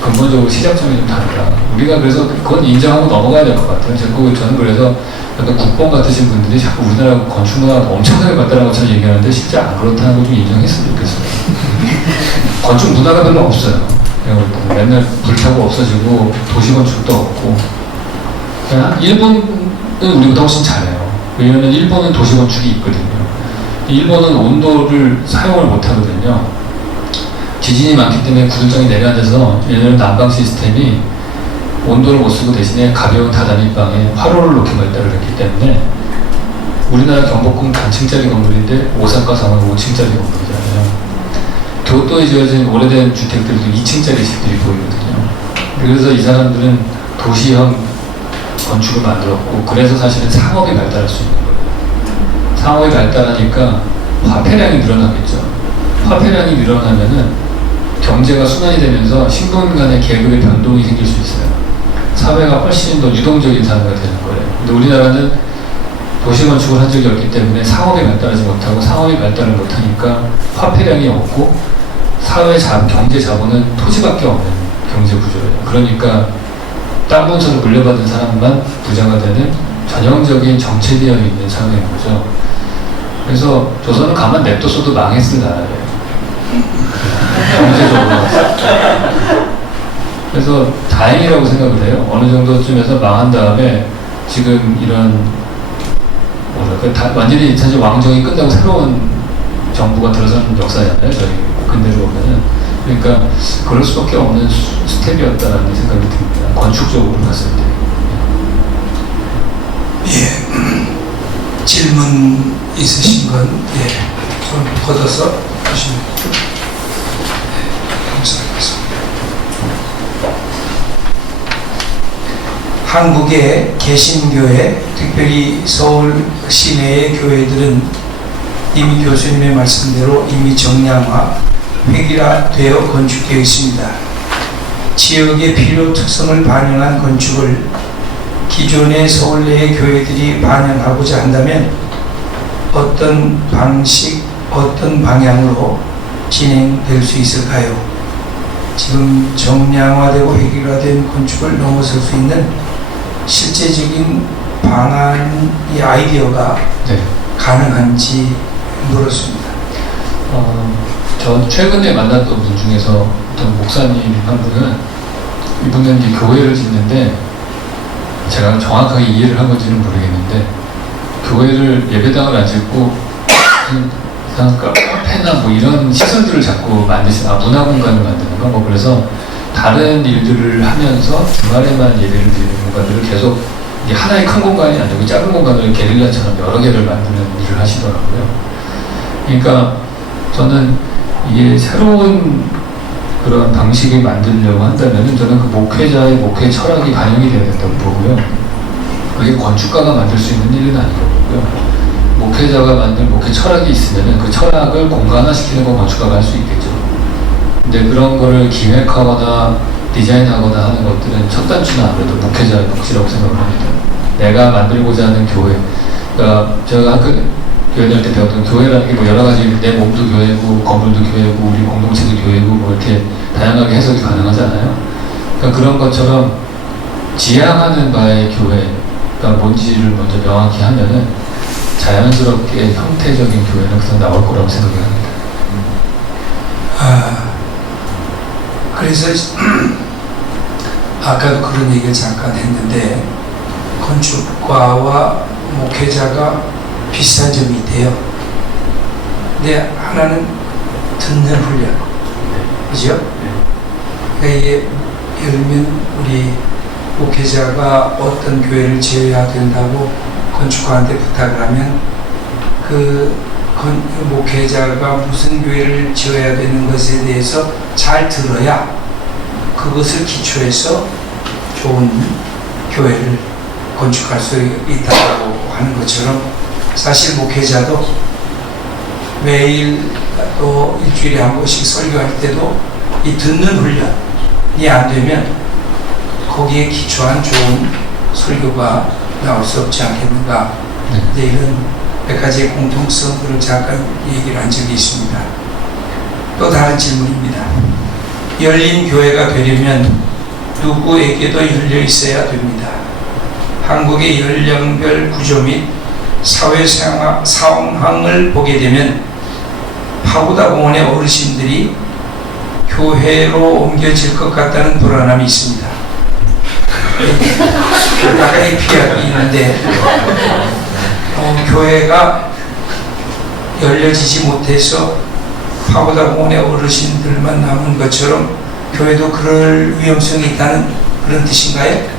근본적으로 시작점이 좀 다르다. 우리가 그래서 그건 인정하고 넘어가야 될 것 같아요. 저는 그래서 약간 국뽕 같으신 분들이 자꾸 우리나라 건축문화가 엄청나게 발달한 것처럼 얘기하는데 실제 안 그렇다는 걸 좀 인정했으면 좋겠어요. 건축 문화가 별로 없어요. 맨날 불타고 없어지고 도시 건축도 없고. 그냥 일본은 우리보다 훨씬 잘해요. 왜냐면 일본은 도시 건축이 있거든요. 일본은 온도를 사용을 못 하거든요. 지진이 많기 때문에 구들장이 내려앉아서 얘네는 난방 시스템이 온도를 못 쓰고 대신에 가벼운 다다미방에 화로를 놓게 발달을 했기 때문에 우리나라 경복궁 단층짜리 건물인데 오사카 상은 5층짜리 건물이잖아요. 교토에 지어진 오래된 주택들도 2층짜리 집들이 보이거든요. 그래서 이 사람들은 도시형 건축을 만들었고, 그래서 사실은 상업이 발달할 수 있는 거예요. 상업이 발달하니까 화폐량이 늘어나겠죠. 화폐량이 늘어나면은 경제가 순환이 되면서 신분 간의 계급의 변동이 생길 수 있어요. 사회가 훨씬 더 유동적인 사회가 되는 거예요. 근데 우리나라는 도시 건축을 한 적이 없기 때문에 상업이 발달하지 못하고, 상업이 발달을 못하니까 화폐량이 없고 사회 경제 자본은 토지밖에 없는 경제 구조예요. 그러니까 땅 문서를 물려받은 사람만 부자가 되는 전형적인 정체되어 있는 사회인 거죠. 그래서 조선은 가만 냅뒀어도 망했을 나라예요. 경제적으로. 그래서 다행이라고 생각을 해요. 어느 정도쯤에서 망한 다음에 지금 이런 완전히 사실 왕정이 끝나고 새로운 정부가 들어서는 역사잖아요. 저희 근대로 보면은. 그러니까 그럴 수밖에 없는 스텝이었다는 생각이 듭니다. 건축적으로 봤을 때. 예. 질문 있으신 건, 예. 좀 걷어서 하시면 됩니다. 네, 감사하겠습니다. 한국의 개신교회, 특별히 서울 시내의 교회들은 이미 교수님의 말씀대로 이미 정량화, 획일화되어 건축되어 있습니다. 지역의 필요 특성을 반영한 건축을 기존의 서울 내의 교회들이 반영하고자 한다면 어떤 방식, 어떤 방향으로 진행될 수 있을까요? 지금 정량화되고 획일화된 건축을 넘어설 수 있는 실제적인 방안의 아이디어가 네. 가능한지 물었습니다. 전 최근에 만났던 분 중에서 어떤 목사님 한 분은 이분은 이제 교회를 짓는데 제가 정확하게 이해를 한 건지는 모르겠는데 교회를 예배당을 안 짓고 카페나 뭐 이런 시설들을 자꾸 문화공간을 만드는 거 뭐 그래서 다른 일들을 하면서 주말에만 예배를 드리는 공간들을 계속 이게 하나의 큰 공간이 아니고 작은 공간을 게릴라처럼 여러 개를 만드는 일을 하시더라고요. 그러니까 저는 이게 새로운 그런 방식을 만들려고 한다면 저는 그 목회자의 목회 철학이 반영이 되어야 된다고 보고요. 그게 건축가가 만들 수 있는 일은 아니거든요. 목회자가 만든 목회 철학이 있으면 그 철학을 공간화시키는 건 건축가가 할 수 있겠죠. 근데 그런 거를 기획하거나 디자인하거나 하는 것들은 첫 단추는 아무래도 목회자의 몫이라고 생각을 합니다. 내가 만들고자 하는 교회. 그러니까 제가 교회 다닐 때 배웠던 교회라는 게 뭐 여러 가지 내 몸도 교회고 건물도 교회고 우리 공동체도 교회고 뭐 이렇게 다양하게 해석이 가능하잖아요. 그러니까 그런 것처럼 지향하는 바의 교회가 뭔지를 먼저 명확히 하면은 자연스럽게 형태적인 교회는 그냥 나올 거라고 생각을 합니다. 그래서 아까도 그런 얘기를 잠깐 했는데 건축가와 목회자가 비슷한 점이 있대요. 근데 하나는 듣는 훈련, 그죠? 그러니까 이게 예를 들면 우리 목회자가 어떤 교회를 지어야 된다고 건축가한테 부탁을 하면 그 목회자가 무슨 교회를 지어야 되는 것에 대해서 잘 들어야 그것을 기초해서 좋은 교회를 건축할 수 있다고 하는 것처럼 사실 목회자도 매일 또 일주일에 한 번씩 설교할 때도 이 듣는 훈련이 안 되면 거기에 기초한 좋은 설교가 나올 수 없지 않겠는가. 이제 이런 몇 가지의 공통성들을 잠깐 얘기를 한 적이 있습니다. 또 다른 질문입니다. 열린 교회가 되려면 누구에게도 열려 있어야 됩니다. 한국의 연령별 구조 및 사회 상황을 보게 되면 파고다 공원의 어르신들이 교회로 옮겨질 것 같다는 불안함이 있습니다. 약간의 피약이 있는데 교회가 열려지지 못해서 파고다 공원의 어르신들만 남은 것처럼 교회도 그럴 위험성이 있다는 그런 뜻인가요?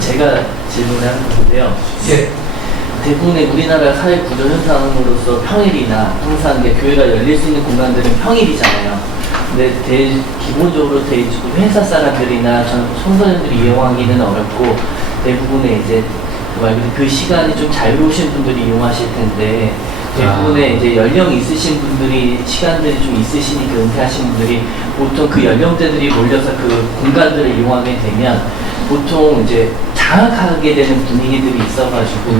제가 질문을 한 건데요. 예. 대부분의 우리나라 사회 구조 현상으로서 평일이나 항상 이제 교회가 열릴 수 있는 공간들은 평일이잖아요. 근데 기본적으로 회사 사람들이나 청소년들이 이용하기는 어렵고 대부분의 이제 그 시간이 좀 자유로우신 분들이 이용하실 텐데 대부분의 이제 연령이 있으신 분들이 시간들이 좀 있으시니까 은퇴하신 분들이 보통 그 연령대들이 몰려서 그 공간들을 이용하게 되면 보통 이제 장악하게 되는 분위기들이 있어가지고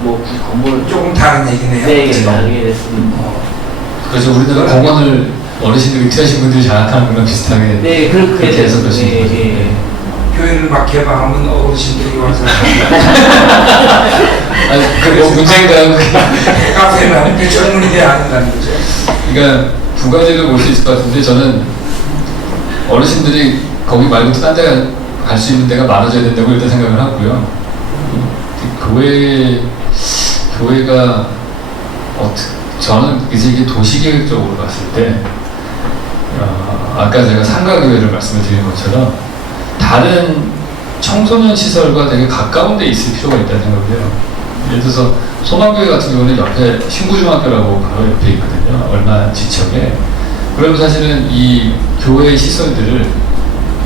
뭐 건물을 조금 다른 얘기네요. 네, 다르게 됐습니다. 그래서 우리나라 공원을 어르신들이 은퇴하신 분들이 장악하는 거랑 비슷하게 네, 그렇게 해석하시는 거죠. 네. 교회를 막 개방하면 어르신들이 와서 아니, 그뭐 문제인가요? 카페는 젊은이 돼야 한다는 거죠. 그러니까 두 가지를 볼 수 있을 것 같은데 저는 어르신들이 거기 말고 또 딴 데 갈 수 있는 데가 많아져야 된다고 일단 생각을 하고요. 교회가 저는 이제 도시계획적으로 봤을 때 아까 제가 상가교회를 말씀을 드린 것처럼 다른 청소년 시설과 되게 가까운 데 있을 필요가 있다는 생각을 해요. 예를 들어서 소망교회 같은 경우는 옆에 신구중학교라고 바로 옆에 있거든요. 얼마 지척에. 그러면 사실은 이 교회 시설들을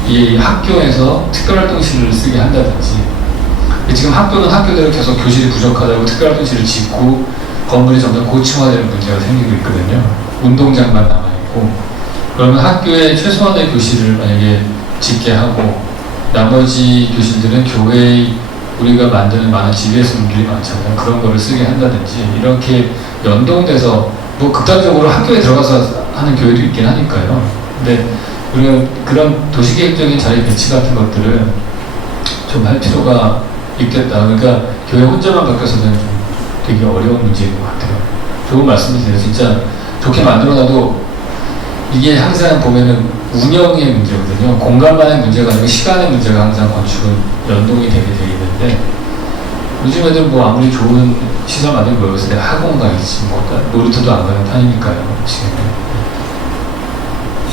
이 학교에서 특별활동실을 쓰게 한다든지 지금 학교는 학교대로 계속 교실이 부족하다고 특별활동실을 짓고 건물이 점점 고층화되는 문제가 생기고 있거든요. 운동장만 남아있고 그러면 학교에 최소한의 교실을 만약에 짓게 하고 나머지 교실들은 교회 우리가 만드는 많은 GBS들이 많잖아요. 그런 거를 쓰게 한다든지 이렇게 연동돼서 뭐 극단적으로 학교에 들어가서 하는 교회도 있긴 하니까요. 근데 우리가 그런 도시계획적인 자리 배치 같은 것들은 좀 할 필요가 있겠다. 그러니까 교회 혼자만 바뀌어서는 좀 되게 어려운 문제인 것 같아요. 좋은 말씀이세요. 진짜 좋게 만들어놔도 이게 항상 보면은 운영의 문제거든요. 공간만의 문제가 아니고 시간의 문제가 항상 건축은 연동이 되게 돼 있는데 요즘 애들 뭐 아무리 좋은 시설 만들고 모였을 때 학원 가야지 뭐 놀이터도 안 가는 편이니까요. 지금.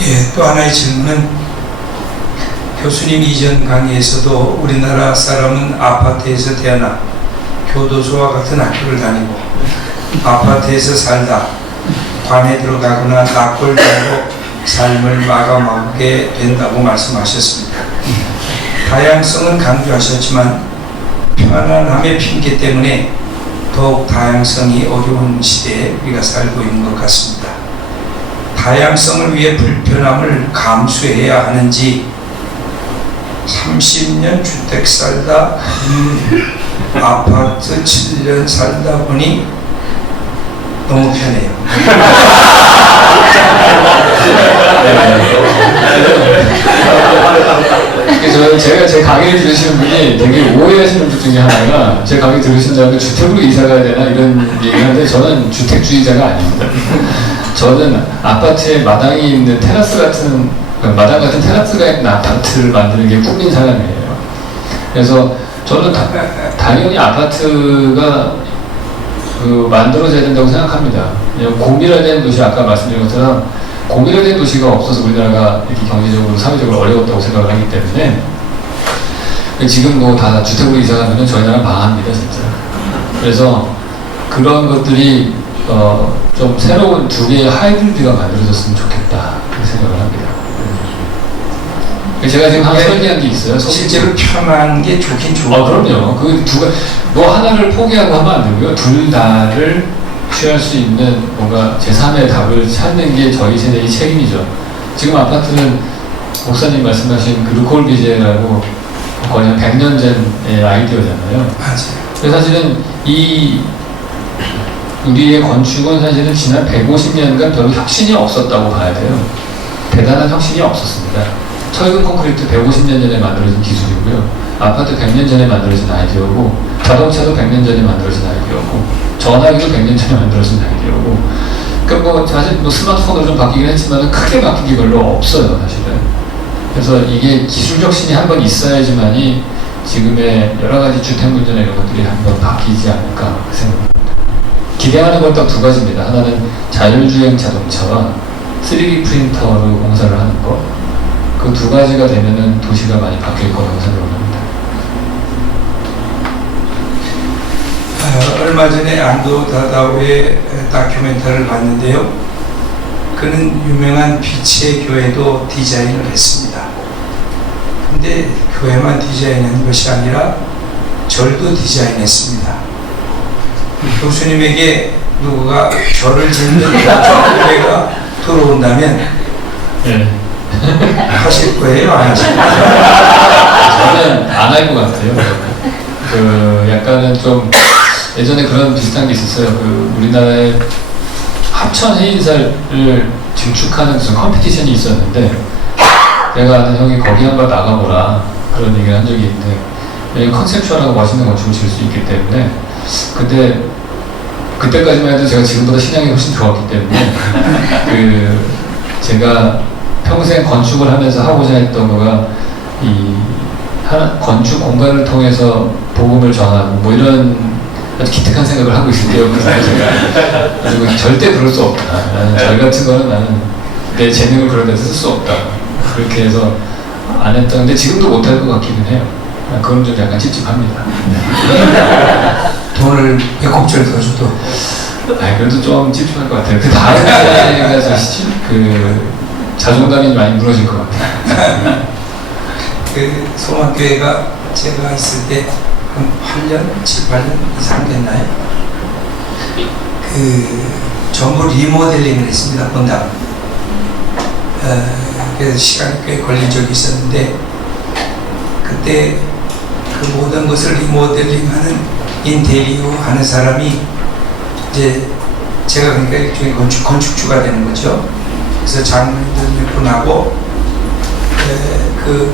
예, 또 하나의 질문은 교수님 이전 강의에서도 우리나라 사람은 아파트에서 태어나 교도소와 같은 학교를 다니고 아파트에서 살다 관에 들어가거나 낙골 달고 삶을 마감하게 된다고 말씀하셨습니다. 다양성은 강조하셨지만 편안함의 핑계 때문에 더욱 다양성이 어려운 시대에 우리가 살고 있는 것 같습니다. 다양성을 위해 불편함을 감수해야 하는지 30년 주택 살다 아파트 7년 살다 보니 너무 편해요. 그래서 제가 제 강의를 들으시는 분이 되게 오해하시는 분 중에 하나가 제 강의 들으신 다음에 주택으로 이사 가야 되나 이런 얘기를 하는데 저는 주택주의자가 아닙니다. 저는 아파트에 마당이 있는 테라스 같은 마당 같은 테라스가 있는 아파트를 만드는 게 꿈인 사람이에요. 그래서 저는 당연히 아파트가 만들어져야 된다고 생각합니다. 고밀화된 도시, 아까 말씀드린 것처럼 고밀화된 도시가 없어서 우리나라가 이렇게 경제적으로, 사회적으로 어려웠다고 생각을 하기 때문에 지금 뭐 다 주택으로 이사가면 저희 나라 망합니다, 진짜. 그래서 그런 것들이 좀 새로운 두 개의 하이브리드가 만들어졌으면 좋겠다 그렇게 생각을 합니다. 제가 지금 하나 설계한 게 있어요. 실제로 편한 게 좋긴 좋아요. 그럼요. 그 뭐 하나를 포기하고 하면 안 되고요. 둘 다를 취할 수 있는 뭔가 제3의 답을 찾는 게 저희 세대의 책임이죠. 지금 아파트는 목사님 말씀하신 그 르콜비제라고 거의 한 100년 전의 아이디어잖아요. 맞아요. 그래서 사실은 우리의 건축은 사실은 지난 150년간 별로 혁신이 없었다고 봐야 돼요. 대단한 혁신이 없었습니다. 철근 콘크리트 150년 전에 만들어진 기술이고요. 아파트 100년 전에 만들어진 아이디어고, 자동차도 100년 전에 만들어진 아이디어고, 전화기도 100년 전에 만들어진 아이디어고, 그러니까 뭐 사실 뭐 스마트폰으로 좀 바뀌긴 했지만 크게 바뀐 게 별로 없어요, 사실은. 그래서 이게 기술 혁신이 한번 있어야지만이 지금의 여러 가지 주택 문제나 이런 것들이 한번 바뀌지 않을까 생각합니다. 기대하는 건 딱 두 가지입니다. 하나는 자율주행 자동차와 3D 프린터로 공사를 하는 거. 그 두 가지가 되면은 도시가 많이 바뀔 거라고 생각을 합니다. 얼마 전에 안도 다다오의 다큐멘터리를 봤는데요. 그는 유명한 빛의 교회도 디자인을 했습니다. 근데 교회만 디자인한 것이 아니라 절도 디자인했습니다. 교수님에게 누가 절을 짓는 교회가 들어온다면 네. 하실 거예요? 안 하실 거예요? 저는 안 할 것 같아요. 약간은 좀 예전에 그런 비슷한 게 있었어요. 우리나라의 합천 해인사를 증축하는 무슨 컴피티션이 있었는데 내가 아는 형이 거기 한번 나가보라 그런 얘기를 한 적이 있는데 컨셉추얼하고 멋있는 건축을 지을 수 있기 때문에 근데 그때까지만 해도 제가 지금보다 신앙이 훨씬 좋았기 때문에 제가 평생 건축을 하면서 하고자 했던 거가 건축 공간을 통해서 복음을 전하고 뭐 이런 아주 기특한 생각을 하고 있을 때였거든요. 제가 절대 그럴 수 없다. 나는 절 같은 거는 나는 내 재능을 그런 데서 쓸 수 없다. 그렇게 해서 안 했던 근데 지금도 못할 것 같기는 해요. 그건 좀 약간 찝찝합니다. 돈을 배꼽절 더 줘도 그래도 좀 찝찝할 것 같아요. 그 다음 때가 자존감이 많이 무너질 것 같아요. 소망교회가 제가 있을 때 한 8년, 7, 8년 이상 됐나요? 전부 리모델링을 했습니다, 본당. 그래서 시간이 꽤 걸린 적이 있었는데, 그때 그 모든 것을 리모델링하는 인테리어 하는 사람이 이제 제가 그러니까 일종의 건축주가 되는 거죠. 그래서 장로님들 몇 분하고 그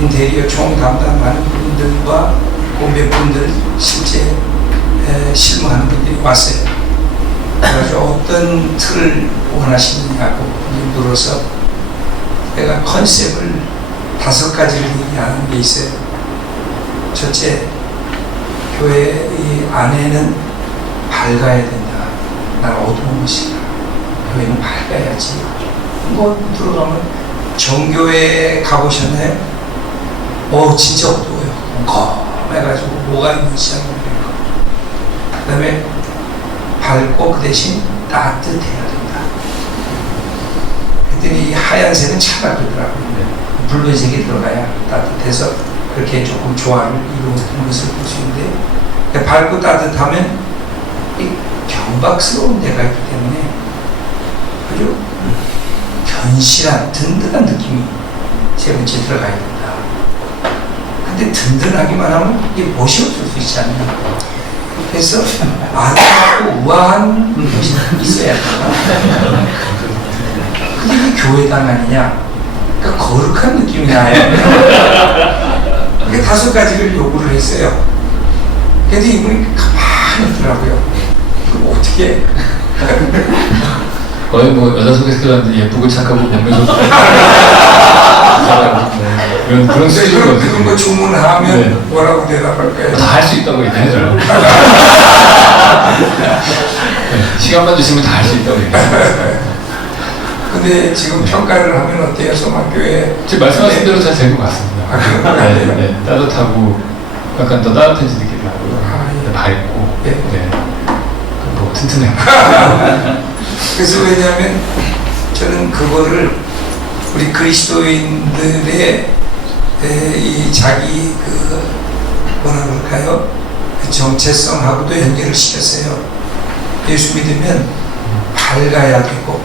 인테리어 총 담당하는 분들과 몇 분들 실제 실무하는 분들이 왔어요. 그래서 어떤 틀을 원하시느냐고 물어서 내가 컨셉을 5가지를 얘기하는 게 있어요. 첫째, 교회 안에는 밝아야 된다. 난 어두운 것이다. 교회는 밝아야지. 뭐 들어가면 정교회 가보셨나요? 진짜 어두워요. 검해가지고 뭐가 있는지 잘 모르겠고. 그 다음에 밝고 그 대신 따뜻해야 된다. 그랬더니 하얀색은 차가 그러더라고요. 붉은색이 들어가야 따뜻해서 그렇게 조금 조화를 이루는 것을 볼 수 있는데, 밝고 따뜻하면 경박스러운 데가 있기 때문에 아주 견실한 든든한 느낌이 세 번째 들어가야 된다. 근데 든든하기만 하면 이게 멋이 없을 수 있지 않냐. 그래서 아름답고 우아한 것이 있어야 된다. 근데 이게 교회당 아니냐? 그러니까 거룩한 느낌이 나요. 그러니까 5가지를 요구를 했어요. 근데 이분이 가만히 있더라고요. 그럼 어떻게 거의 뭐 여자 소개시켜줬는데 예쁘고 착하고 몸매도 그런 수준이거든요. 그런 거 주문하면 네. 뭐라고 대답할까요? 다 할 수 있다고 얘기해줘요. 시간만 주시면 다 할 수 있다고 얘기해요. 근데 지금 평가를 하면 어때요? 소망교회 지금 말씀하신 대로 잘 된 것 같습니다. 아, 그런 것 네, 같아요. 네. 따뜻하고 약간 더 따뜻해진 느낌이 나고요. 아, 예. 밝고 예. 네. 뭐 튼튼해요. 그래서 왜냐하면 저는 그거를 우리 그리스도인들의 이 자기 뭐라 그럴까요? 그 정체성하고도 연결을 시켰어요. 예수 믿으면 밝아야 되고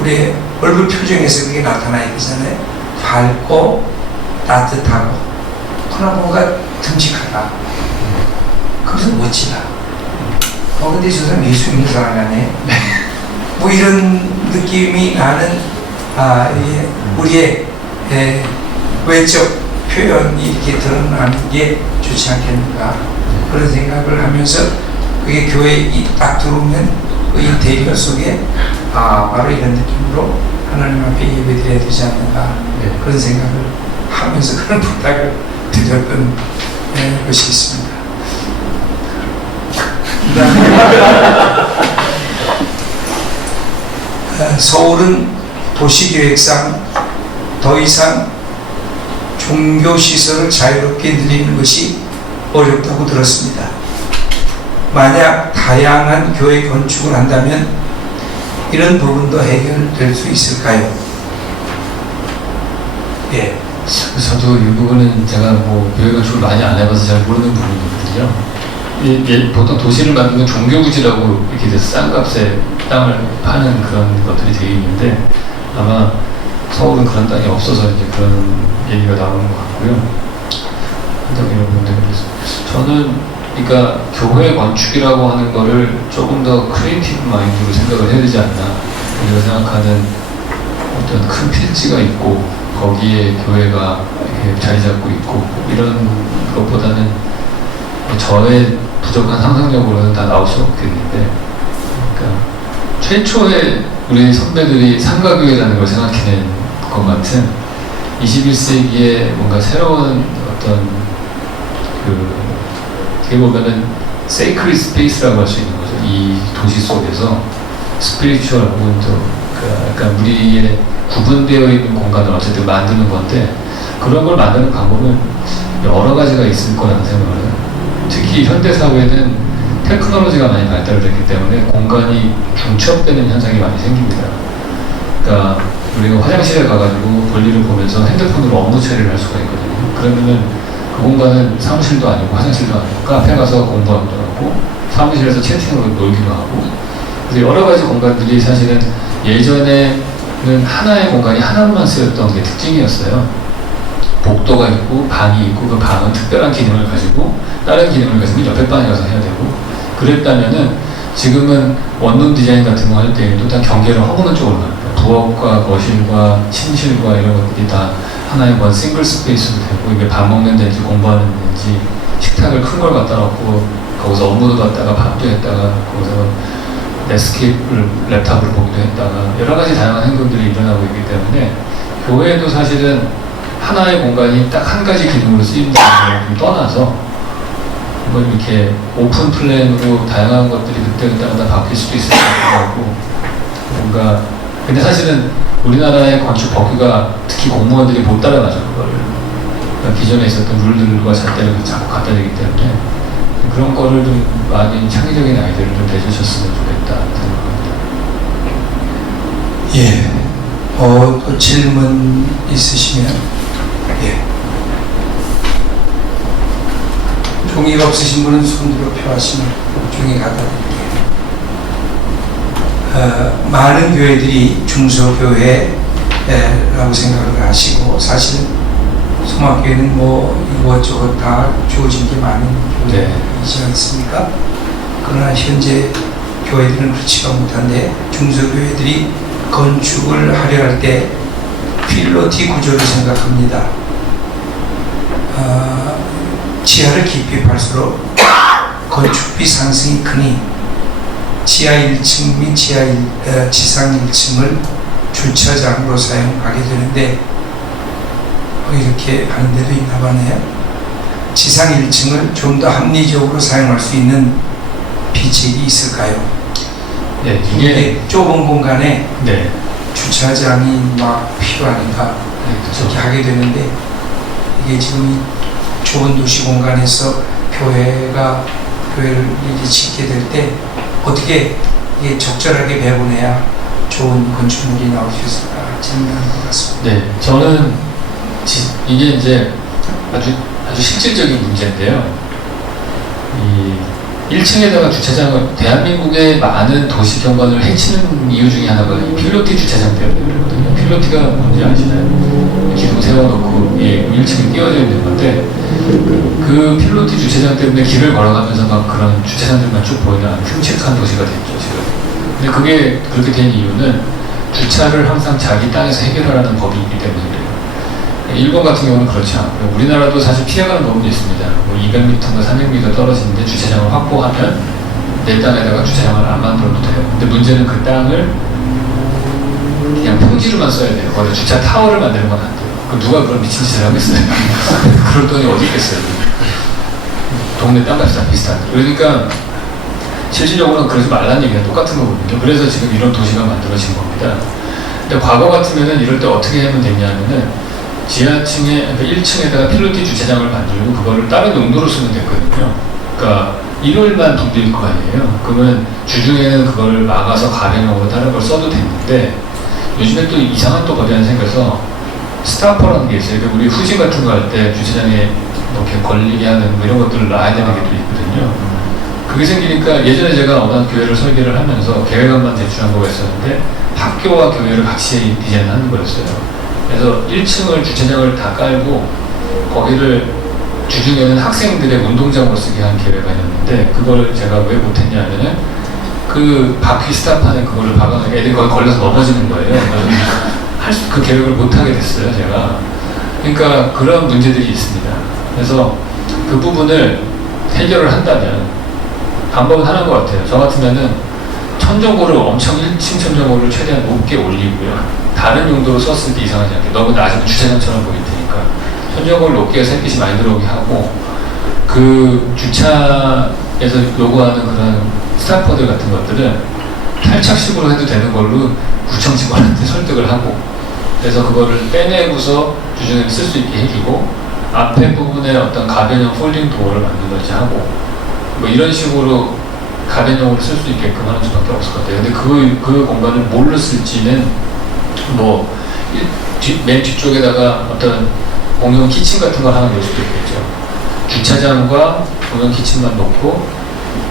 우리 얼굴 표정에서 그게 나타나야 되잖아요. 밝고 따뜻하고 그러나 뭔가 듬직하다. 그래서 멋지다. 근데 저 사람 예수 믿는 사람 아니에요? 뭐 이런 느낌이 나는 우리의 외적 표현이 이렇게 드러나는 게 좋지 않겠는가 그런 생각을 하면서 그게 교회에 딱 들어오면 그 인테리어 속에 바로 이런 느낌으로 하나님 앞에 예배드려야 되지 않는가 그런 생각을 하면서 그런 부탁을 드렸던 것이 있습니다. 서울은 도시계획상 더 이상 종교시설을 자유롭게 늘리는 것이 어렵다고 들었습니다. 만약 다양한 교회 건축을 한다면 이런 부분도 해결될 수 있을까요? 예. 저도 이 부분은 제가 뭐 교회 건축을 많이 안 해봐서 잘 모르는 부분이거든요. 보통 도시를 만들면 종교구지라고 이렇게 돼서 싼 값에 땅을 파는 그런 것들이 되어 있는데 아마 서울은 그런 땅이 없어서 이제 그런 얘기가 나오는 것 같고요. 이런 분들 저는 그러니까 교회 건축이라고 하는 거를 조금 더 크리에이티브 마인드로 생각을 해야 되지 않나. 우리가 생각하는 어떤 큰 필지가 있고 거기에 교회가 이렇게 자리 잡고 있고 이런 것보다는 저의 부족한 상상력으로는 다 나올 수 없겠는데, 그러니까 최초에 우리 선배들이 상가교회라는 걸 생각해낸 것 같은 21세기에 뭔가 새로운 어떤 어떻게 보면은 sacred space라고 할 수 있는 거죠. 이 도시 속에서 스피리추얼 혹은 또 약간 우리의 구분되어 있는 공간을 어쨌든 만드는 건데 그런 걸 만드는 방법은 여러 가지가 있을 거라는 생각을 해요. 특히 현대사회는 테크놀로지가 많이 발달됐기 때문에 공간이 중첩되는 현상이 많이 생깁니다. 그러니까 우리가 화장실에 가가지고 볼일을 보면서 핸드폰으로 업무 처리를 할 수가 있거든요. 그러면은 그 공간은 사무실도 아니고 화장실도 아니고 카페 가서 공부하기도 하고 사무실에서 채팅으로 놀기도 하고 그래서 여러 가지 공간들이 사실은 예전에는 하나의 공간이 하나만 쓰였던 게 특징이었어요. 복도가 있고 방이 있고 그 방은 특별한 기능을 가지고 다른 기능을 가지고 옆에 방에 가서 해야 되고 그랬다면은 지금은 원룸 디자인 같은 거 할 때에도 다 경계를 허무는 쪽으로 갑니다. 부엌과 거실과 침실과 이런 것들이 다 하나의 원 싱글 스페이스로 되고 이게 밥 먹는 데인지 공부하는 데인지 식탁을 큰 걸 갖다 놓고 거기서 업무도 받다가 밥도 했다가 거기서 데스크를 랩탑을 보기도 했다가 여러 가지 다양한 행동들이 일어나고 있기 때문에 교회도 사실은 하나의 공간이 딱 한 가지 기능으로 쓰이는 것을 떠나서 이걸 이렇게 오픈 플랜으로 다양한 것들이 그때그때마다 바뀔 수도 있을 것 같고 뭔가 근데 사실은 우리나라의 건축 법규가 특히 공무원들이 못 따라가죠 그거를 그러니까 기존에 있었던 룰들과 잣대를 자꾸 갖다 대기 때문에 그런 거를 좀 많이 창의적인 아이디어를 좀 내주셨으면 좋겠다 생각합니다. 예. 또 질문 있으시면 예. 종이가 없으신 분은 손들어 표하시면 종이 갖다 드릴게요. 많은 교회들이 중소교회라고 생각을 하시고 사실은 소망교회는 뭐 이것저것 다 주어진 게 많은 교회이지 않습니까? 그러나 현재 교회들은 그렇지가 못한데 중소교회들이 건축을 하려 할 때 필로티 구조를 생각합니다. 지하를 깊이 팔수록 건축비 상승이 크니 지하 1층 및 지상 1층을 주차장으로 사용하게 되는데 이렇게 하는 데도 있나 보네요. 지상 1층을 좀 더 합리적으로 사용할 수 있는 비책이 있을까요? 네, 이게 좁은 공간에 네. 주차장이 막 필요하니까 그렇게 하게 되는데 이게 지금 이 좁은 도시 공간에서 교회를 이제 짓게 될 때 어떻게 이게 적절하게 배분해야 좋은 건축물이 나올 수 있을까 질문하는 것 같습니다. 네, 저는 이게 이제 아주 실질적인 문제인데요. 이 1층에다가 주차장을 대한민국의 많은 도시 경관을 해치는 이유 중에 하나가 이 필로티 주차장 때문에 그러거든요. 필로티가 뭔지 아시나요? 기둥 세워놓고 1층에 띄워져 있는 건데 그 필로티 주차장 때문에 길을 걸어가면서 막 그런 주차장들만 쭉 보이는 흉측한 도시가 됐죠 지금. 근데 그게 그렇게 된 이유는 주차를 항상 자기 땅에서 해결하라는 법이 있기 때문이에요. 일본 같은 경우는 그렇지 않고요. 우리나라도 사실 피해가는 부분도 있습니다. 뭐 200m인가 300m 떨어지는데 주차장을 확보하면 내 땅에다가 주차장을 안 만들어도 돼요. 근데 문제는 그 땅을 그냥 평지로만 써야 돼요. 거기다 주차 타워를 만드는 건 안 돼요. 그 누가 그런 미친 짓을 하겠어요? 그럴 돈이 어디 있겠어요? 동네 땅값이랑 비슷한데. 그러니까 실질적으로는 그러지 말라는 얘기가 똑같은 거거든요. 그래서 지금 이런 도시가 만들어진 겁니다. 근데 과거 같으면은 이럴 때 어떻게 하면 되냐면은 지하층에, 그러니까 1층에다가 필로티 주차장을 만들고 그거를 다른 용도로 쓰면 됐거든요. 그러니까 1월만 돈 들일 거 아니에요. 그러면 주중에는 그걸 막아서 가변용으로 다른 걸 써도 됐는데 요즘에 또 이상한 또 거대한 생겨서 스타퍼라는 게 있어요. 그러니까 우리 후진 같은 거 할 때 주차장에 이렇게 걸리게 하는 뭐 이런 것들을 놔야 되는 게 또 있거든요. 그게 생기니까 예전에 제가 어떤 교회를 설계를 하면서 계획안만 제출한 거가 있었는데 학교와 교회를 같이 디자인하는 거였어요. 그래서 1층을 주차장을 다 깔고 거기를 주중에는 학생들의 운동장으로 쓰게 한 계획이 있는데 그걸 제가 왜 못했냐면은 그 바퀴 스탑하는 그거를 박아놓은 애들이 거기 걸려서 넘어지는 거예요. 그 계획을 못하게 됐어요 제가. 그러니까 그런 문제들이 있습니다. 그래서 그 부분을 해결을 한다면 방법은 하나인 것 같아요. 저 같으면은 천정고를 엄청 1층 천정고를 최대한 높게 올리고요. 다른 용도로 썼을 때 이상하지 않게 너무 낮으면 주차장처럼 보일 테니까 천정고를 높게 해서 햇빛이 많이 들어오게 하고 그 주차에서 요구하는 그런 스타퍼들 같은 것들은 탈착식으로 해도 되는 걸로 구청 직원한테 설득을 하고 그래서 그거를 빼내고서 주중에 쓸 수 있게 해주고 앞에 부분에 어떤 가변형 폴딩 도어를 만들든지 하고 뭐 이런 식으로 가변용으로 쓸 수 있게끔 하는 수밖에 없을 것 같아요. 근데 그 공간을 뭘로 쓸지는 뭐 맨 뒤쪽에다가 어떤 공용 키친 같은 걸 하나 넣을 수도 있겠죠. 주차장과 공용 키친만 놓고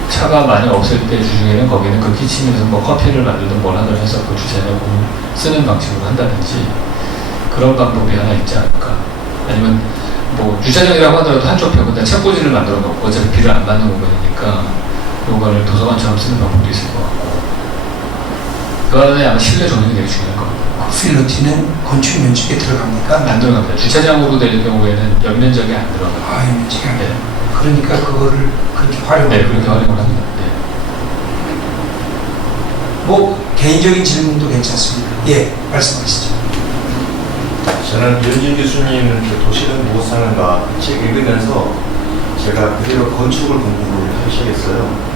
차가 많이 없을 때 주중에는 거기는 그 키친에서 뭐 커피를 만들든 뭘 하든 해서 그 주차장을 쓰는 방식으로 한다든지 그런 방법이 하나 있지 않을까. 아니면 뭐 주차장이라고 하더라도 한쪽 벽에다 책꽂이를 만들어 놓고 어차피 비를 안 맞는 공간이니까 요거를 도서관처럼 쓰는 방법도 있을 것 같고 그 안에 아마 실내 조명이 되게 중요할 것 같아요. 필로티는 건축 면적에 들어갑니까? 안 들어갑니다. 주차장으로 될 경우에는 연면적이 안 들어가요. 연면적이 안 네. 그러니까 그거를 그렇게 활용을 네, 그렇게 활용을 합니다. 네. 뭐 개인적인 질문도 괜찮습니다. 예, 말씀하시죠. 저는 윤진 교수님 그 도시는 무엇 사는가 책 읽으면서 제가 그대로 건축을 공부를 하시겠어요.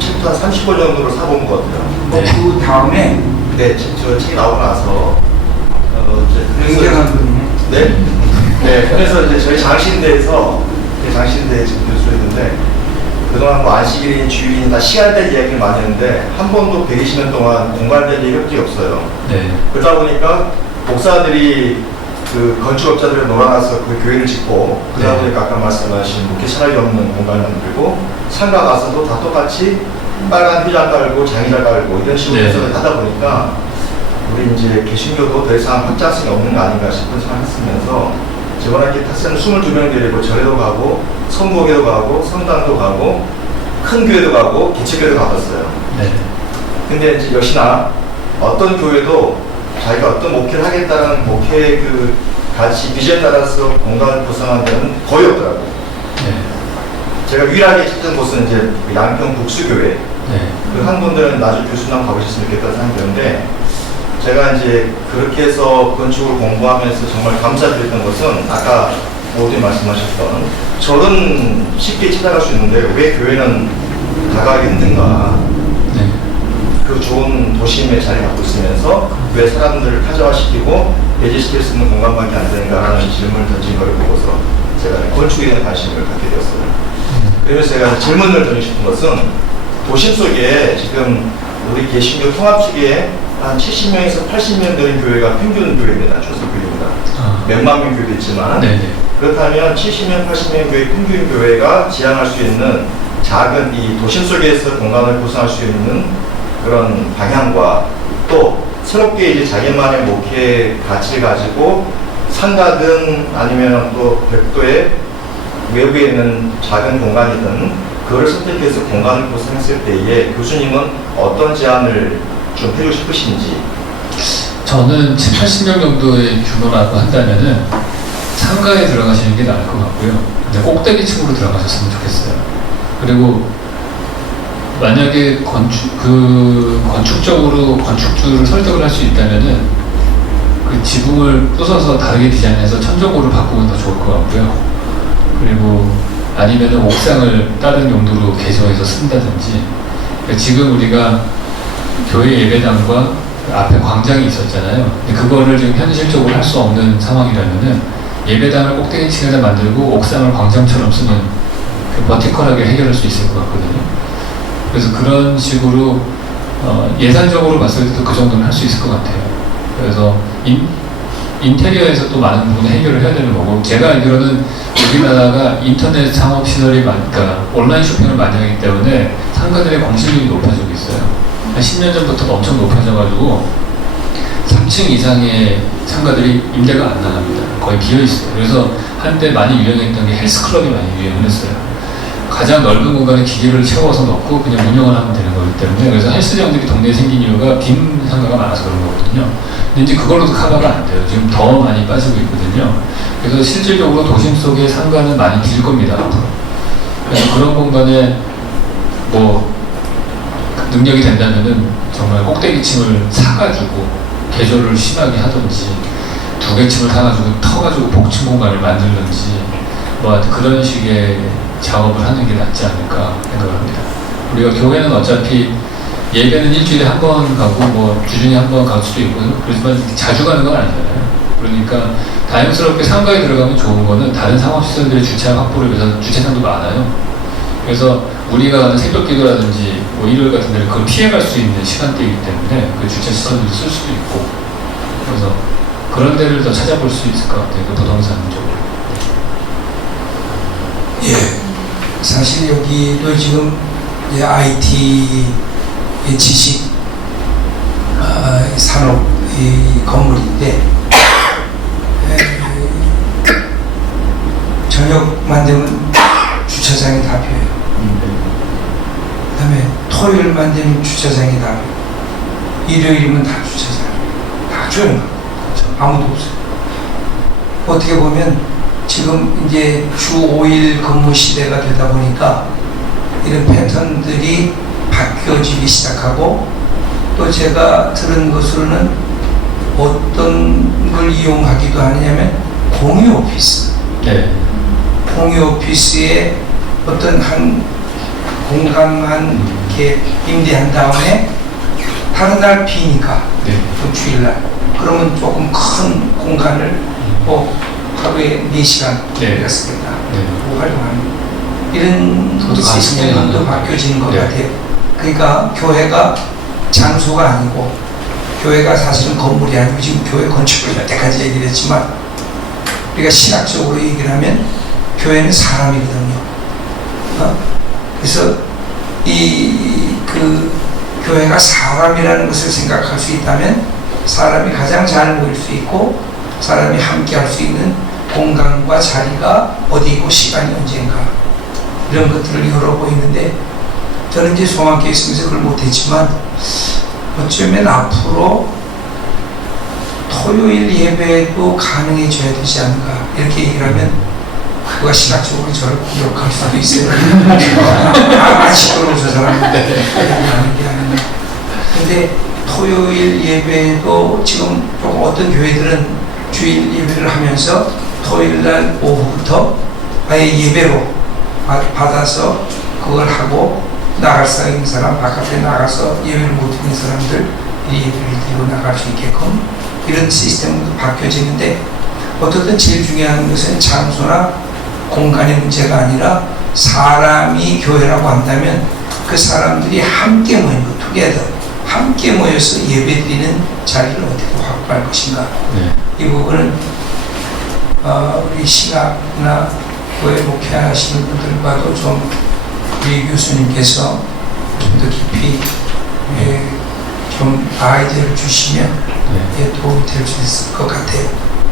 책도 한 30권 정도를 사본 것 같아요. 그 다음에 네, 저 책이 나오고 나서 굉장한 분이네. 네? 네, 그래서 이제 저희 장신대에서 장신대 지금 교수였는데 그동안 뭐 안식일인 주일인 다 시간대 이야기를 많이 했는데 한 번도 120년 동안 공간된 얘기 한 적이 없어요. 네. 그러다 보니까 목사들이 그 건축업자들을 놀아나서 그 교회를 짓고 그러다 네. 보니까 아까 말씀하신 목회 철학이 없는 공간을 만들고 상가 가서도 다 똑같이 빨간 휘장 깔고 장의자 깔고 이런 식으로 네. 해서 하다 보니까 우리 이제 개신교도 더 이상 확장성이 없는 거 아닌가 싶은 생각을 했으면서 저번에 학생 22명 데리고 절에도 가고 성목에도 가고 성당도 가고 큰 교회도 가고 기초교회도 가봤어요. 네. 근데 이제 역시나 어떤 교회도 자기가 어떤 목회를 하겠다는 목회의 그 가치, 비전에 따라서 공간을 구성하는 데는 거의 없더라고요. 네. 제가 유일하게 찾은 곳은 이제 양평 국수교회. 네. 그 한 분들은 나중에 교수님 가보셨으면 좋겠다는 생각이 드는데, 제가 이제 그렇게 해서 건축을 공부하면서 정말 감사드렸던 것은 아까 모두에 말씀하셨던 저는 쉽게 찾아갈 수 있는데 왜 교회는 다가가기 힘든가. 네. 그 좋은 도심에 자리 갖고 있으면서 왜 사람들을 타자화시키고 배제시킬 수 있는 공간밖에 안 되는가라는 질문을 던진 걸 보고서 제가 건축에 대한 관심을 갖게 되었어요. 그래서 제가 질문을 던지고 싶은 것은 도심 속에 지금 우리 개신교 통합 측에 한 70명에서 80명 되는 교회가 평균 교회입니다. 출석 교회입니다. 몇만 명 교회도 있지만 네. 그렇다면 70명, 80명 교회 평균 교회가 지향할 수 있는 작은 이 도심 속에서 공간을 구성할 수 있는 그런 방향과 또 새롭게 이제 자기만의 목회 가치를 가지고 상가든 아니면 또 별도의 외부에 있는 작은 공간이든 그걸 선택해서 공간을 구성했을 때에 교수님은 어떤 제안을 좀 해주고 싶으신지. 저는 7, 80명 정도의 규모라고 한다면은 상가에 들어가시는 게 나을 것 같고요. 근데 꼭대기층으로 들어가셨으면 좋겠어요. 그리고 만약에 건축적으로 건축주를 설득을 할 수 있다면은 그 지붕을 부숴서 다르게 디자인해서 천정고를 바꾸면 더 좋을 것 같고요. 그리고 아니면은 옥상을 다른 용도로 개조해서 쓴다든지. 그러니까 지금 우리가 교회 예배당과 앞에 광장이 있었잖아요. 근데 그거를 지금 현실적으로 할 수 없는 상황이라면은 예배당을 꼭대기층에다 만들고 옥상을 광장처럼 쓰면 버티컬하게 해결할 수 있을 것 같거든요. 그래서 그런 식으로 예산적으로 봤을 때도 그 정도는 할 수 있을 것 같아요. 그래서 인테리어에서 또 많은 부분을 해결을 해야 되는 거고, 제가 알기로는 우리나라가 인터넷 상업 시설이 그러니까 온라인 쇼핑을 많이 하기 때문에 상가들의 공실률이 높아지고 있어요. 한 10년 전부터 엄청 높아져가지고 3층 이상의 상가들이 임대가 안 나갑니다. 거의 비어 있어요. 그래서 한때 많이 유행했던 게 헬스클럽이 많이 유행을 했어요. 가장 넓은 공간에 기계를 채워서 넣고 그냥 운영을 하면 되는 거기 때문에, 그래서 헬스장들이 동네에 생긴 이유가 빈 상가가 많아서 그런 거거든요. 근데 이제 그걸로도 커버가 안 돼요. 지금 더 많이 빠지고 있거든요. 그래서 실질적으로 도심 속에 상가는 많이 빌 겁니다, 앞으로. 그래서 그런 공간에 뭐 능력이 된다면은 정말 꼭대기층을 사가지고 개조를 심하게 하든지, 두 개 층을 사가지고 터가지고 복층 공간을 만들든지, 뭐 하여튼 그런 식의 작업을 하는 게 낫지 않을까 생각을 합니다. 우리가 교회는 어차피 예배는 일주일에 한 번 가고 뭐 주중에 한 번 갈 수도 있고 그렇지만 자주 가는 건 아니잖아요. 그러니까 다행스럽게 상가에 들어가면 좋은 거는 다른 상업시설들의 주차 확보를 위해서 주차장도 많아요. 그래서 우리가 가는 새벽기도라든지 뭐 일요일 같은 데는 그걸 피해갈 수 있는 시간대이기 때문에 그 주차시설을 쓸 수도 있고, 그래서 그런 데를 더 찾아볼 수 있을 것 같아요. 그 부동산 쪽으로. 예. 사실 여기도 지금 IT의 지식 산업 건물인데 저녁만 되면 주차장이 다 비어요. 그 다음에 토요일만 되면 주차장이 다 비어요. 일요일이면 다 주차장. 다 조용한 거예요. 아무도 없어요. 어떻게 보면 지금 이제 주 5일 근무 시대가 되다 보니까 이런 패턴들이 바뀌어지기 시작하고, 또 제가 들은 것으로는 어떤 걸 이용하기도 하냐면 공유 오피스. 네. 공유 오피스에 어떤 한 공간만 이렇게 임대한 다음에 다른 날 비니까 네. 그 주일날 그러면 조금 큰 공간을 뭐 하루에 4시간 네. 갔습니다. 네. 활용하는 이런 저도 시스템도 가능해요. 바뀌어지는 것 네. 같아요. 그러니까 교회가 장소가 아니고, 교회가 사실은 건물이 아니고, 지금 교회 건축을 여태까지 얘기를 했지만 우리가 신학적으로 얘기를 하면 교회는 사람이거든요. 그래서 그 교회가 사람이라는 것을 생각할 수 있다면 사람이 가장 잘 모일 수 있고 사람이 함께 할 수 있는 공간과 자리가 어디이고 시간이 언젠가, 이런 것들을 열어보이는데 저는 이제 소망교회 있으면서 그걸 못했지만 어쩌면 앞으로 토요일 예배도 가능해져야 되지 않을까 이렇게 얘기를 하면 누가 시각적으로 저를 공격할 수도 있어요. 시끄러워 저 사람 얘기하는 게 아닌데. 근데 토요일 예배도 지금 조금 어떤 교회들은 주일 예배를 하면서 토요일 날 오후부터 아예 예배로 받아서 그걸 하고 나갈 수 있는 사람, 바깥에 나가서 예배를 못 드리는 사람들 예배를 드리고 나갈 수 있게끔 이런 시스템도 바뀌어지는데 어쨌든 제일 중요한 것은 장소나 공간의 문제가 아니라 사람이 교회라고 한다면 그 사람들이 함께 모이는 것, 투게더 함께 모여서 예배드리는 자리를 어떻게 확보할 것인가. 네. 이 부분은 우리 신학이나 교회 목회하시는 분들과도 좀 우리 교수님께서 좀 더 깊이 좀 아이디어를 주시면 도움이 될 수 있을 것 같아요.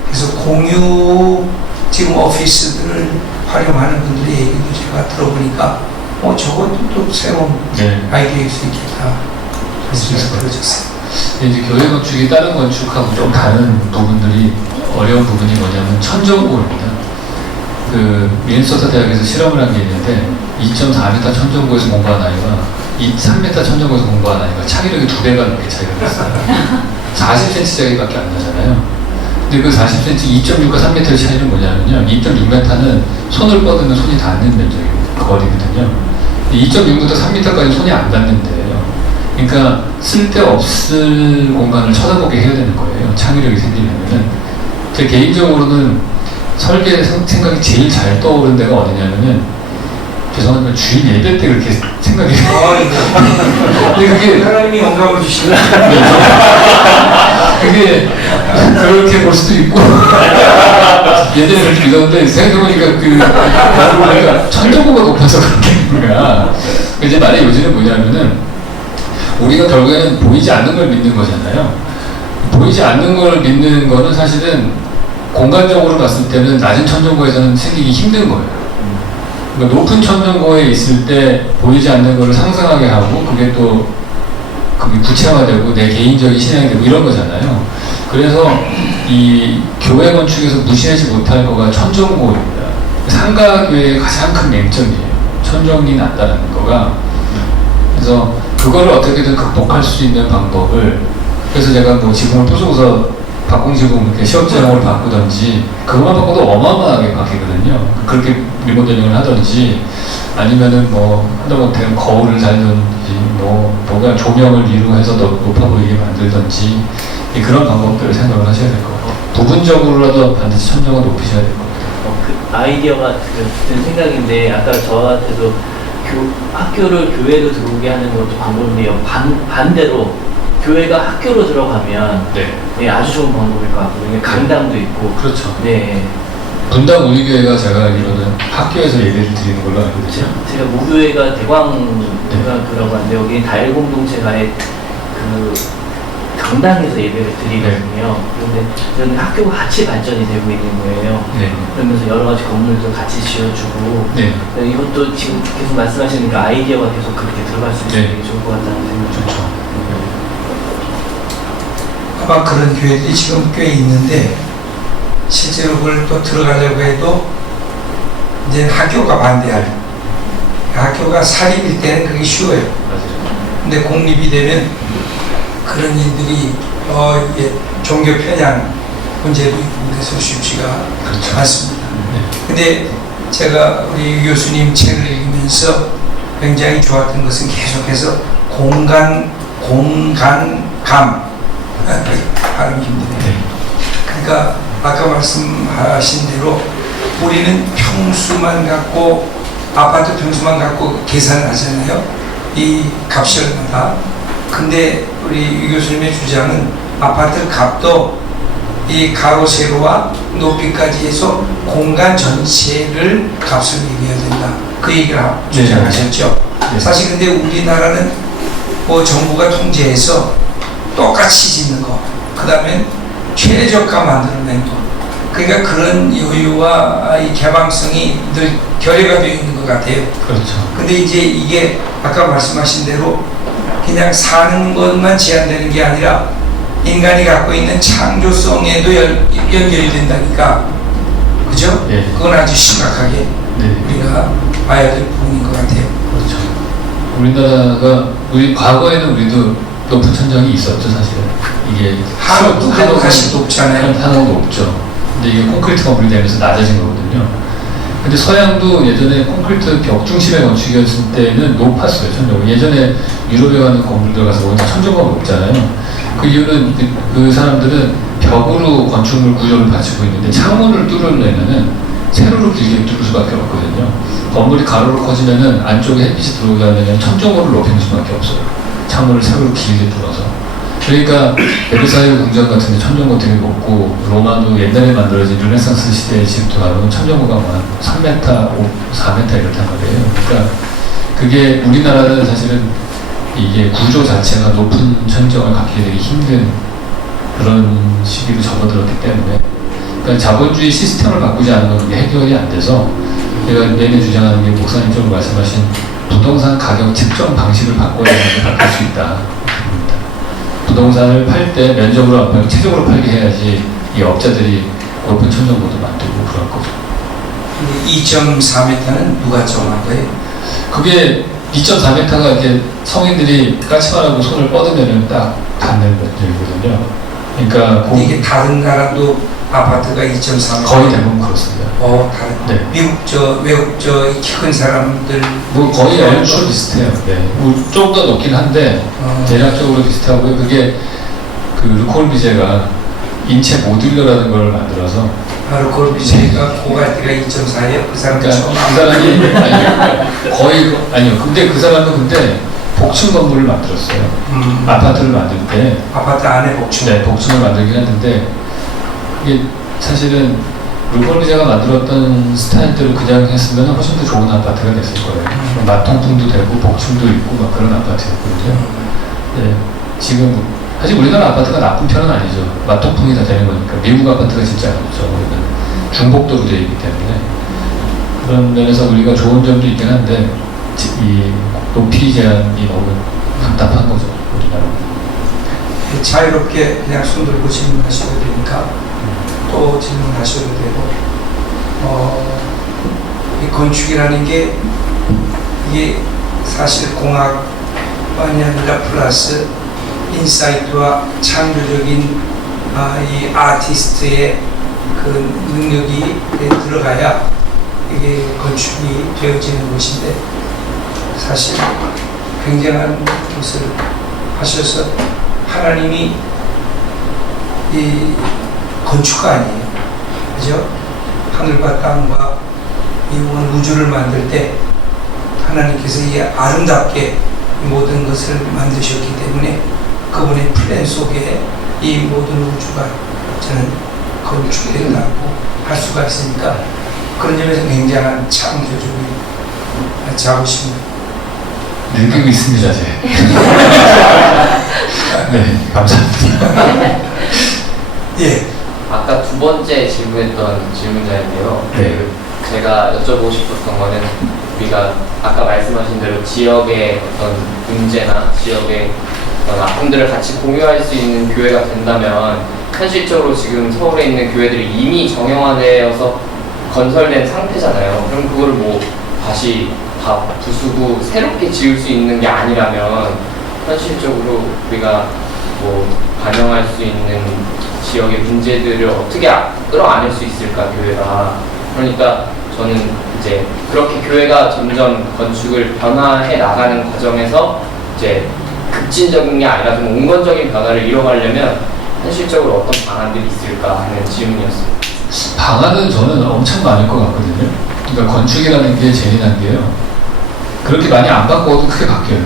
그래서 공유 지금 오피스들을 활용하는 분들의 얘기도 제가 들어보니까 저것도 또 새로운 아이디어일 수 있겠다. 그래서 들어졌어요. 이제 교회 건축이 다른 건축하고 좀 다른 부분들이 어려운 부분이 뭐냐면 천정고입니다. 그 미네소타 대학에서 실험을 한 게 있는데 2.4m 천정고에서 공부한 아이가 3m 천정고에서 공부한 아이가 차기력이 2배가 넘게 차이가 났어요. 40cm 차이밖에 안 나잖아요. 근데 그 40cm 2.6과 3m의 차이는 뭐냐면요. 2.6m는 손을 뻗으면 손이 닿는 면적입니다. 거리거든요. 2.6부터 3m까지 손이 안 닿는데요. 그러니까 쓸데없을 공간을 쳐다보게 해야 되는 거예요. 창의력이 생기려면은. 제 개인적으로는 설계 생각이 제일 잘 떠오른 데가 어디냐면은 죄송하지만 주일 예배 때 그렇게 생각이 근데 그게 하나님이 영감을 주시나? 그게 그렇게 볼 수도 있고 예전에 그렇게 믿었는데 생각해보니까 그러니까 천정고가 높아서 그렇게 거야. 이제 만약 요즘은 뭐냐면은 우리가 결국에는 보이지 않는 걸 믿는 거잖아요. 보이지 않는 걸 믿는 거는 사실은 공간적으로 봤을 때는 낮은 천정고에서는 생기기 힘든 거예요. 그러니까 높은 천정고에 있을 때 보이지 않는 걸 상상하게 하고 그게 또 그게 구체화되고 내 개인적인 신앙이 되고 이런 거잖아요. 그래서 이 교회 건축에서 무시하지 못할 거가 천정고입니다. 상가교회의 가장 큰 맹점이에요. 천정이 낮다는 거가. 그래서 그거를 어떻게든 극복할 수 있는 방법을 그래서 제가 뭐 지붕을 부수고서 박공지붕 이렇게 시험지형으로 바꾸든지 그것만 바꿔도 어마어마하게 바뀌거든요. 그렇게 리모델링을 하든지 아니면은 뭐 하다 못해 거울을 달든지 뭐가 조명을 위로 해서 더 높아 보이게 만들든지 그런 방법들을 생각을 하셔야 될 것 같아요. 부분적으로라도 반드시 천정을 높이셔야 될 것 같아요. 그 아이디어가 든 생각인데 아까 저한테도 학교를 교회로 들어오게 하는 것도 방법인데요. 반대로 교회가 학교로 들어가면 아주 좋은 방법일 것 같거든요. 강당도 있고. 그렇죠. 네. 분당 우리교회가 제가 알기로는 학교에서 예배를 드리는 걸로 알고 있죠. 제가 무교회가 대광교라고 하는데 여기 다일공동체가의 그 강당에서 예배를 드리거든요. 그런데 저는 학교가 같이 발전이 되고 있는 거예요. 그러면서 여러 가지 건물도 같이 지어주고 이것도 지금 계속 말씀하시니까 아이디어가 계속 그렇게 들어갈 수 있으면 되게 좋을 것 같다는 생각이 들죠. 아마 그런 교회들이 지금 꽤 있는데 실제로 그걸 또 들어가려고 해도 이제 학교가 반대할 학교가 사립일 때는 그게 쉬워요. 근데 공립이 되면 그런 일들이 종교 편향 문제도 있고 그래서 쉽지가 않습니다. 근데 제가 우리 교수님 책을 읽으면서 굉장히 좋았던 것은 계속해서 공간감 발음이 힘드네요. 그러니까 아까 말씀하신 대로 우리는 평수만 갖고 아파트 평수만 갖고 계산을 하잖아요. 이 값이 얼마다. 근데 우리 유 교수님의 주장은 아파트 값도 이 가로 세로와 높이까지 해서 공간 전체를 값을 얘기해야 된다. 그 얘기를 주장하셨죠. 사실 근데 우리나라는 뭐 정부가 통제해서 똑같이 짓는 거, 그 다음에 최저가 만들어낸 거. 그러니까 그런 여유와 이 개방성이 늘 결여가 되어 있는 것 것 같아요. 그렇죠. 근데 이제 이게 아까 말씀하신 대로 그냥 사는 것만 제한되는 게 아니라 인간이 갖고 있는 창조성에도 연결이 된다니까. 그죠? 예. 그건 아주 심각하게 네. 우리가 봐야 될 부분인 것 같아요. 그렇죠. 우리나라가 과거에는 우리도 높은 천정이 있었죠, 사실은. 이게 한옥도 사실 높잖아요. 한옥은 높죠. 근데 이게 콘크리트 건물이 되면서 낮아진 거거든요. 근데 서양도 예전에 콘크리트 벽 중심의 건축이었을 때는 높았어요, 천정이. 예전에 유럽에 가는 건물들 가서 보면 천정가 높잖아요. 그 이유는 그 사람들은 벽으로 건축물 구조를 갖추고 있는데 창문을 뚫으려면은 세로로 길게 뚫을 수밖에 없거든요. 건물이 가로로 커지면은 안쪽에 햇빛이 들어오게 하면 천정고를 높이는 수밖에 없어요. 창문을 세로로 길게 뚫어서. 그러니까 베르사유 궁전 같은 데 천정고 되게 높고, 로마도 옛날에 만들어진 르네상스 시대의 집도 가면 천정고가 뭐 한 3m, 4m 이렇단 말이에요. 그러니까 그게 우리나라는 사실은 이게 구조 자체가 높은 천정을 갖기 되게 힘든 그런 시기로 접어들었기 때문에, 그러니까 자본주의 시스템을 바꾸지 않으면 그게 해결이 안 돼서, 제가 내내 주장하는 게 목사님처럼 말씀하신 부동산 가격 측정 방식을 바꿔야 바뀔 수 있다. 부동산을 팔 때 면적으로 안 팔고 최적으로 팔게 해야지 이 업자들이 높은 천정고도 만들고 그럴 거죠. 2.4m는 누가 정한 거예요? 그게 2.4m가 이렇게 성인들이 까치발하고 손을 뻗으면 딱 닿는 면적이거든요. 그러니까 이게 다른 나라도 아파트가 2.4m? 거의 대부분 그렇습니다. 다른. 네. 외국 키 큰 사람들. 뭐 거의 얼추 비슷해요. 네. 좀 더 높긴 한데 대략적으로 비슷하고요. 그게 그 르콜비제가 인체 모듈러라는 걸 만들어서. 르콜비제가 고갈대가 2.4예요? 그 사람 그러니까 처음. 그 사람이 거의 아니요. 근데 그 사람은 복층 건물을 만들었어요. 아파트를 만들 때. 아파트 안에 복층. 네, 복층을 만들긴 했는데 이게 사실은 르콜비제가 만들었던 스타일대로 그냥 했으면 훨씬 더 좋은 아파트가 됐을 거예요. 마통풍도 되고 복층도 있고 막 그런 아파트였거든요. 네, 지금 사실 우리나라 아파트가 나쁜 편은 아니죠. 마통풍이 다 되는 거니까. 미국 아파트가 진짜 안 좋죠. 중복도로 되어 있기 때문에. 그런 면에서 우리가 좋은 점도 있긴 한데 이 높이 제한이 너무 답답한 거죠, 우리나라. 자유롭게 그냥 손 들고 질문하셔도 되니까 또 질문하셔도 되고, 이 건축이라는 게 이게 사실 공학만이 아니라 플러스 인사이트와 창조적인 이 아티스트의 그 능력이 들어가야 이게 건축이 되어지는 것인데, 사실 굉장한 것을 하셔서 하나님이 이 건축가 아니에요. 그죠? 하늘과 땅과 이 온 우주를 만들 때 하나님께서 이 아름답게 이 모든 것을 만드셨기 때문에 그분의 플랜 속에 이 모든 우주가 저는 건축된다고 할 수가 있으니까, 그런 점에서 굉장한 창조적인 자부심을 느끼고 있습니다, 제. 네, 감사합니다. 예. 아까 두 번째 질문했던 질문자인데요. 네. 제가 여쭤보고 싶었던 거는, 우리가 아까 말씀하신 대로 지역의 어떤 문제나 지역의 어떤 아픔들을 같이 공유할 수 있는 교회가 된다면, 현실적으로 지금 서울에 있는 교회들이 이미 정형화되어서 건설된 상태잖아요. 그럼 그걸 뭐 다시 다 부수고 새롭게 지을 수 있는 게 아니라면, 현실적으로 우리가 뭐 반영할 수 있는 지역의 문제들을 어떻게 끌어안을 수 있을까, 교회가. 그러니까 저는 이제 그렇게 교회가 점점 건축을 변화해 나가는 과정에서 이제 급진적인 게 아니라 좀 온건적인 변화를 이뤄가려면 현실적으로 어떤 방안들이 있을까 하는 질문이었습니다. 방안은 저는 엄청 많을 것 같거든요. 그러니까 건축이라는 게 재미난 게요, 그렇게 많이 안 바꿔도 크게 바뀌어요.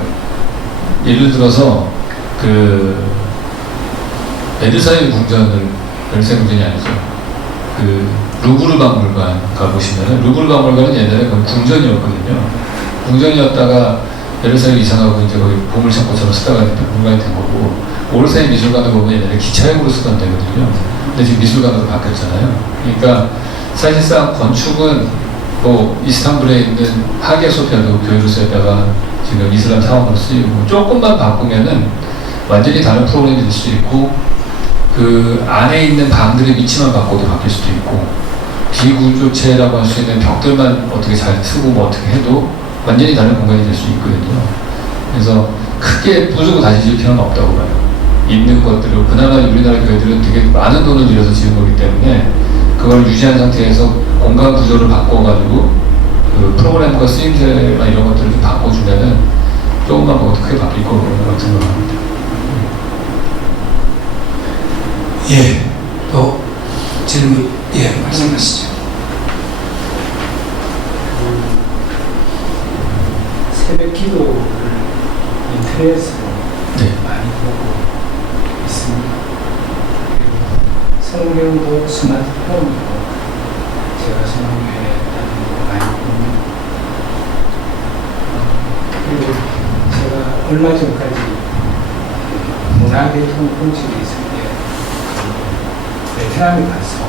예를 들어서 그 베르사유 궁전을, 베르사유 궁전이 아니죠, 그 루브르 박물관 가보시면은, 루브르 박물관은 옛날에 그 궁전이었거든요. 궁전이었다가 베르사유 이상하고 이제 거기 보물창고처럼 쓰다가 박물관이 된 거고, 오르세 미술관을 보면 옛날에 기차역으로 쓰던 데거든요. 근데 지금 미술관으로 바뀌었잖아요. 그러니까 사실상 건축은 뭐 이스탄불에 있는 하게 소피아도 교회로서에다가 지금 이슬람 사원으로 쓰이고 조금만 바꾸면은 완전히 다른 프로그램이 될 수 있고 그 안에 있는 방들의 위치만 바꿔도 바뀔 수도 있고 비구조체라고 할 수 있는 벽들만 어떻게 잘 트고 뭐 어떻게 해도 완전히 다른 공간이 될 수 있거든요. 그래서 크게 부수고 다시 지을 필요는 없다고 봐요. 있는 것들을 그나마 우리나라 교회들은 되게 많은 돈을 들여서 지은 거기 때문에 그걸 유지한 상태에서 공간 구조를 바꿔가지고 그 프로그램과 쓰임새나 이런 것들을 좀 바꿔주면은 조금만 먹어도 크게 바뀔 거라고 생각합니다. 예, 또 질문, 예, 말씀하시죠. 새벽 기도를 인터넷으로 네. 많이 보고 있습니다. 그리고 성경도 스마트폰으로 제가 성경에 따른 거 많이 봅니다. 그리고 제가 얼마 전까지 문화대통 공식에 있을 때 베트남에 가서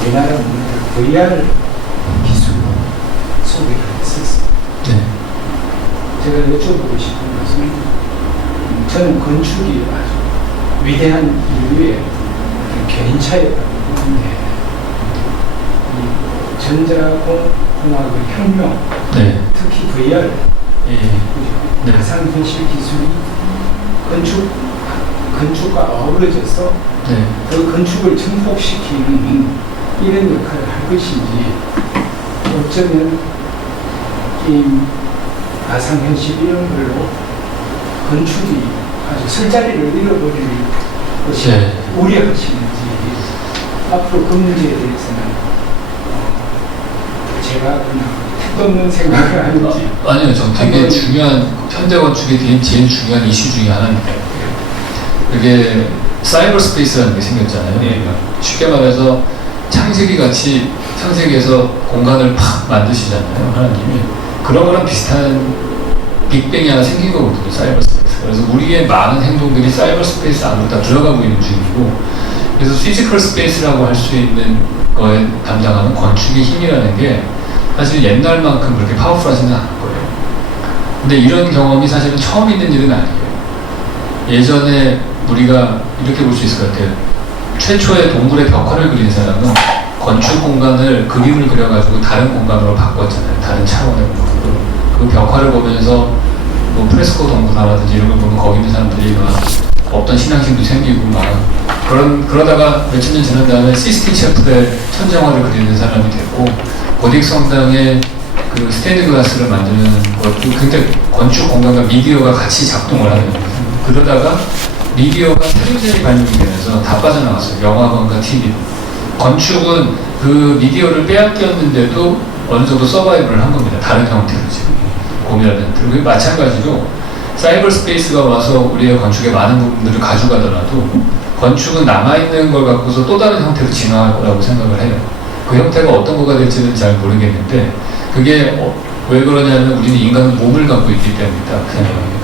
우리나라 문화를 VR 기술로 소개를 했었어요. 네. 제가 여쭤보고 싶은 것은 저는 건축이 아주 위대한 인류의 어떤 견인차였다고 보는데 이 전자공학의 혁명, 네. 특히 VR, 예. 네. 가상현실 기술이 건축과 어우러져서 네. 그 건축을 증폭시키는 이런 역할을 할 것인지 어쩌면 게임, 가상현실 이런 걸로 건축이 아주 설 자리를 잃어버릴 것이 네. 우려하시는지 앞으로 그 문제에 대해서는 제가 그냥 택도 없는 생각을 하는지 아니요, 저 되게 중요한 현대 건축의 제일 중요한 이슈 중에 하나입니다. 그게 사이버 스페이스라는 게 생겼잖아요. 네. 쉽게 말해서 창세기 같이 창세기에서 공간을 팍 만드시잖아요, 하나님이. 그런 거랑 비슷한 빅뱅이 하나 생긴 거거든요, 사이버 스페이스. 그래서 우리의 많은 행동들이 사이버 스페이스 안으로 다 들어가고 있는 중이고, 그래서 피지컬 스페이스라고 할 수 있는 거에 담당하는 건축의 힘이라는 게 사실 옛날만큼 그렇게 파워풀하지는 않을 거예요. 근데 이런 경험이 사실은 처음 있는 일은 아니에요. 예전에 우리가 이렇게 볼 수 있을 것 같아요. 최초의 동굴의 벽화를 그린 사람은 건축 공간을 그림을 그려가지고 다른 공간으로 바꿨잖아요. 다른 차원의 공간으로. 그 벽화를 보면서 뭐 프레스코 동굴화라든지 이런 걸 보면 거기 있는 사람들이 막 없던 신앙심도 생기고 막 그러다가 몇천 년 지난 다음에 시스틴 셰프의 천정화를 그리는 사람이 됐고 고딕 성당의 그 스테인드 글라스를 만드는 것도 굉장히 건축 공간과 미디어가 같이 작동을 하는 거예요. 그러다가 미디어가 텔레비전이 발명이 되면서 다 빠져나갔어요. 영화관과 TV. 건축은 그 미디어를 빼앗겼는데도 어느 정도 서바이벌을 한 겁니다. 다른 형태로 지금 고민하는. 그리고 마찬가지로 사이버 스페이스가 와서 우리의 건축의 많은 부분들을 가져가더라도 건축은 남아있는 걸 갖고서 또 다른 형태로 진화할 거라고 생각을 해요. 그 형태가 어떤 거가 될지는 잘 모르겠는데 그게 왜 그러냐면 우리는 인간은 몸을 갖고 있기 때문이다. 그 생각합니다.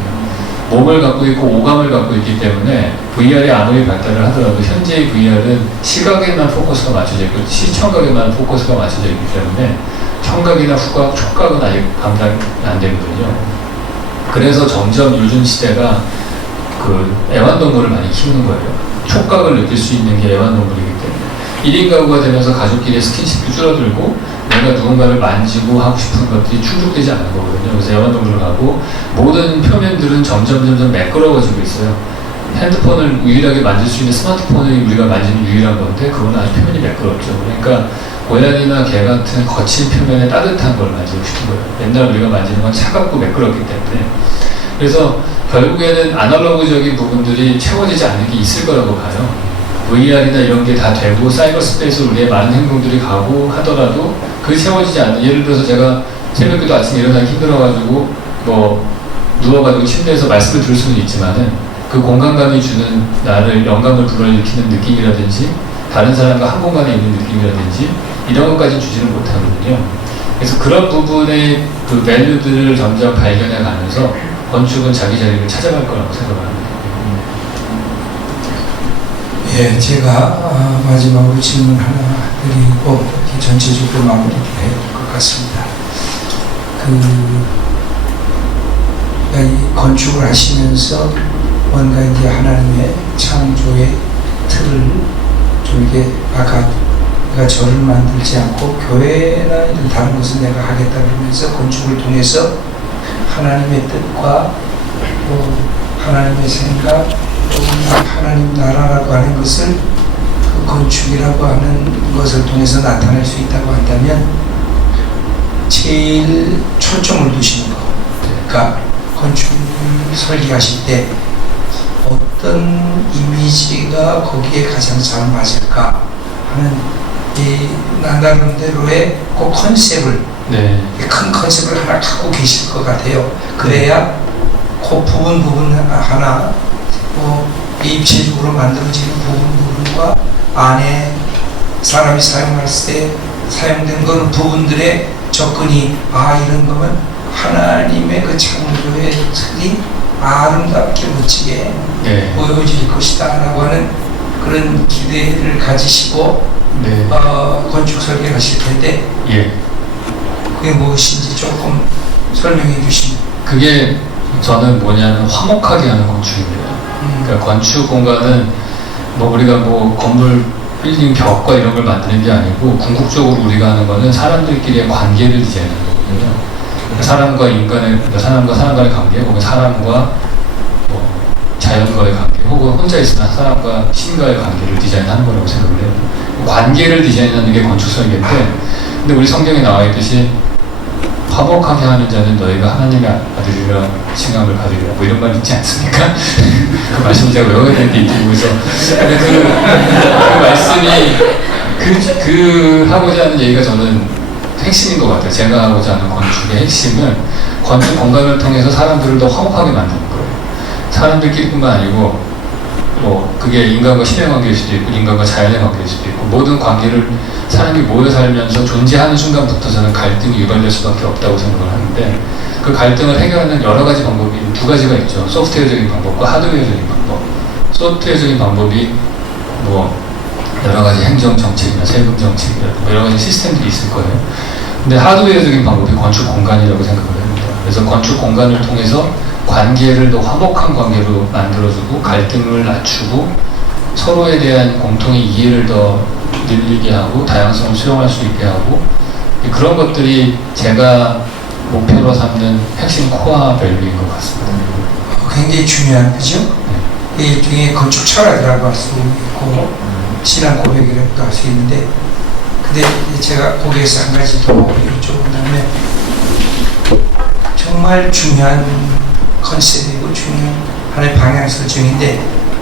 몸을 갖고 있고 오감을 갖고 있기 때문에 VR이 아무리 발달을 하더라도 현재의 VR은 시각에만 포커스가 맞춰져 있고 시청각에만 포커스가 맞춰져 있기 때문에 청각이나 후각, 촉각은 아직 감당이 안 되거든요. 그래서 점점 요즘 시대가 그 애완동물을 많이 키우는 거예요. 촉각을 느낄 수 있는 게 애완동물이기 때문에 1인 가구가 되면서 가족끼리의 스킨십도 줄어들고 내가 누군가를 만지고 하고 싶은 것들이 충족되지 않는 거거든요. 그래서 애완동물을 가고 모든 표면들은 점점 매끄러워지고 있어요. 핸드폰을 유일하게 만질 수 있는 스마트폰이 우리가 만지는 유일한 건데 그건 아주 표면이 매끄럽죠. 그러니까 고양이나 개 같은 거친 표면에 따뜻한 걸 만지고 싶은 거예요. 옛날 우리가 만지는 건 차갑고 매끄럽기 때문에. 그래서 결국에는 아날로그적인 부분들이 채워지지 않는 게 있을 거라고 봐요. VR이나 이런 게 다 되고 사이버 스페이스로 우리의 많은 행동들이 가고 하더라도 그게 채워지지 않는, 예를 들어서 제가 새벽에도 아침에 일어나기 힘들어가지고 뭐 누워가지고 침대에서 말씀을 들을 수는 있지만은 그 공간감이 주는 나를 영감을 불러일으키는 느낌이라든지 다른 사람과 한 공간에 있는 느낌이라든지 이런 것까지는 주지는 못하거든요. 그래서 그런 부분의 그 밸류들을 점점 발견해 가면서 건축은 자기 자리를 찾아갈 거라고 생각합니다. 예, 제가 마지막으로 질문 하나 드리고 전체적으로 마무리해야 될 것 같습니다. 이 건축을 하시면서 뭔가 이제 하나님의 창조의 틀을 좀 이렇게 내가 저를 만들지 않고 교회나 이런 다른 것을 내가 하겠다 그러면서 건축을 통해서 하나님의 뜻과 또 하나님의 생각 또 하나님 나라라고 하는 것을 그 건축이라고 하는 것을 통해서 나타낼 수 있다고 한다면 제일 초점을 두시는 거. 그러니까 건축을 설계하실 때 어떤 이미지가 거기에 가장 잘 맞을까 하는 이 나름대로의 그 컨셉을 네. 큰 컨셉을 하나 갖고 계실 것 같아요. 그래야 그 부분 하나 이 입체적으로 만들어지는 부분과 안에 사람이 사용했을 때 사용된 그런 부분들의 접근이 이런 거면 하나님의 그 창조의 틀이 아름답게 멋지게 네. 보여질 것이다 라고 하는 그런 기대를 가지시고 네. 건축 설계를 하실 텐데 예. 그게 무엇인지 조금 설명해 주시면. 그게 저는 뭐냐면 화목하게 하는 건축입니다. 그러니까 건축 공간은 우리가 건물 빌딩 벽과 이런 걸 만드는 게 아니고 궁극적으로 우리가 하는 거는 사람들끼리의 관계를 디자인하는 거거든요. 사람과 사람 간의 관계, 혹은 사람과 자연과의 관계, 혹은 혼자 있으면 사람과 신과의 관계를 디자인하는 거라고 생각을 해요. 관계를 디자인하는 게 건축 설계인데, 근데 우리 성경에 나와 있듯이 화목하게 하는 자는 너희가 하나님의 아들이라 칭함을 받으리라 이런 말 있지 않습니까? 그 말씀 제가 외워야 되는데 이쪽에서 근데 그 말씀이 하고자 하는 얘기가 저는 핵심인 것 같아요. 제가 하고자 하는 건축의 핵심은 건축 공간을 통해서 사람들을 더 화목하게 만드는 거예요. 사람들끼리뿐만 아니고 그게 인간과 신의 관계일 수도 있고 인간과 자연의 관계일 수도 있고 모든 관계를 사람이 모여 살면서 존재하는 순간부터서는 갈등이 유발될 수밖에 없다고 생각을 하는데 그 갈등을 해결하는 여러 가지 방법이 두 가지가 있죠. 소프트웨어적인 방법과 하드웨어적인 방법. 소프트웨어적인 방법이 여러 가지 행정 정책이나 세금 정책이나 여러 가지 시스템들이 있을 거예요. 근데 하드웨어적인 방법이 건축 공간이라고 생각을 합니다. 그래서 건축 공간을 통해서 관계를 더 화목한 관계로 만들어주고 갈등을 낮추고 서로에 대한 공통의 이해를 더 늘리게 하고 다양성을 수용할 수 있게 하고 그런 것들이 제가 목표로 삼는 핵심 코어 밸류인 것 같습니다. 굉장히 중요한 거죠. 일종의 건축 철학이라고 할 수 있고 신앙 고백이라고도 할 수 있는데 근데 제가 거기에서 한 가지 더 여쭤본다면 정말 중요한 컨셉이고 중요한 하나의 방향 설정인데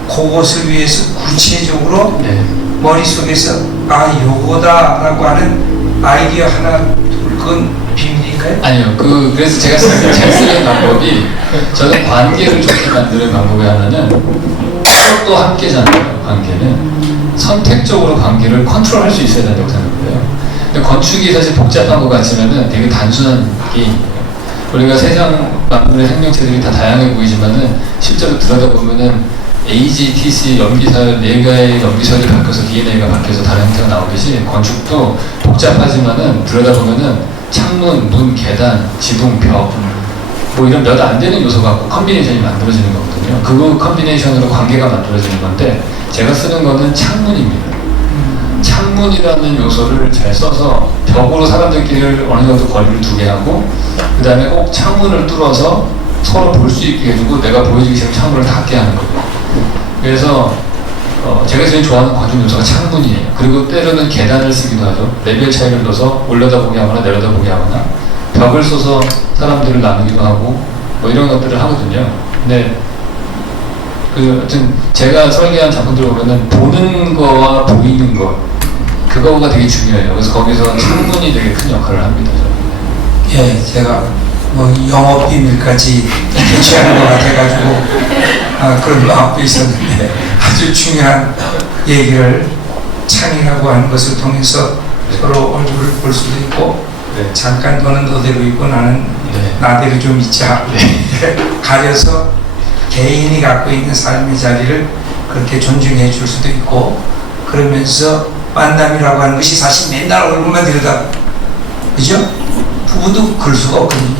그것을 위해서 구체적으로 머릿속에서 요거다라고 하는 아이디어 하나 그건 비밀인가요? 아니요. 그래서 제가 잘 쓰는 방법이 저는 관계를 좋게 만드는 방법의 하나는 서로 함께잖아요. 관계는 선택적으로 관계를 컨트롤할 수 있어야 된다고 생각해요. 근데 건축이 사실 복잡한 것 같지만은 되게 단순한 게임이에요. 우리가 세상 만물의 생명체들이 다 다양해 보이지만은 실제로 들여다보면은 AGTC 염기살 4개의 염기살이 바뀌어서 DNA가 바뀌어서 다른 형태가 나오듯이 건축도 복잡하지만은 들여다보면은 창문, 문, 계단, 지붕, 벽 이런 몇 안 되는 요소가 갖고 컨비네이션이 만들어지는 거거든요. 그 컨비네이션으로 관계가 만들어지는 건데 제가 쓰는 거는 창문입니다. 창문이라는 요소를 잘 써서 벽으로 사람들끼리 어느 정도 거리를 두게 하고 그 다음에 꼭 창문을 뚫어서 서로 볼 수 있게 해주고 내가 보여주기 싫은 창문을 닫게 하는 거예요. 그래서 제가 제일 좋아하는 건축 요소가 창문이에요. 그리고 때로는 계단을 쓰기도 하죠. 레벨 차이를 넣어서 올려다보게 하거나 내려다보게 하거나 벽을 써서 사람들을 나누기도 하고 이런 것들을 하거든요. 근데 하여튼 제가 설계한 작품들 보면은 보는 거와 보이는 거 그거가 되게 중요해요. 그래서 거기서 창문이 되게 큰 역할을 합니다. 예, 제가 영업 비밀까지 캐치하는 것 같아가지고 그런 마음도 있었는데 아주 중요한 얘기를 창이라고 하는 것을 통해서 서로 얼굴을 볼 수도 있고 잠깐 너는 너대로 있고 나는 나대로 좀 있자 가려서 개인이 갖고 있는 삶의 자리를 그렇게 존중해 줄 수도 있고 그러면서 만남이라고 하는 것이 사실 맨날 얼굴만 들여다, 그죠? 부부도 그럴 수가 없거든요.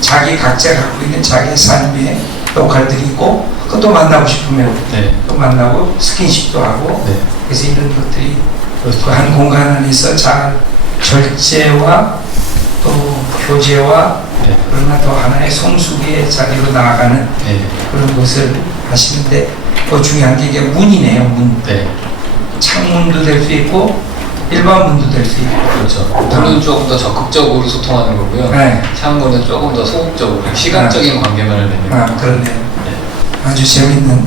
자기 각자 갖고 있는 자기의 삶의 역할들이 있고, 그것도 만나고 싶으면 네. 또 만나고 스킨십도 하고, 네. 그래서 이런 것들이 그 한 공간 안에서 잘 절제와 또 교제와 네. 그러나 또 하나의 성숙의 자리로 나아가는 네. 그런 것을 하시는데, 또 중요한 게 이게 문이네요. 문. 네. 창문도 될 수 있고 일반 문도 될 수 있고. 그렇죠. 문은 조금 더 적극적으로 소통하는 거고요. 네. 창문은 조금 더 소극적으로 시각적인 관계만을 맺는 거예요. 그러네요. 네. 아주 재밌는,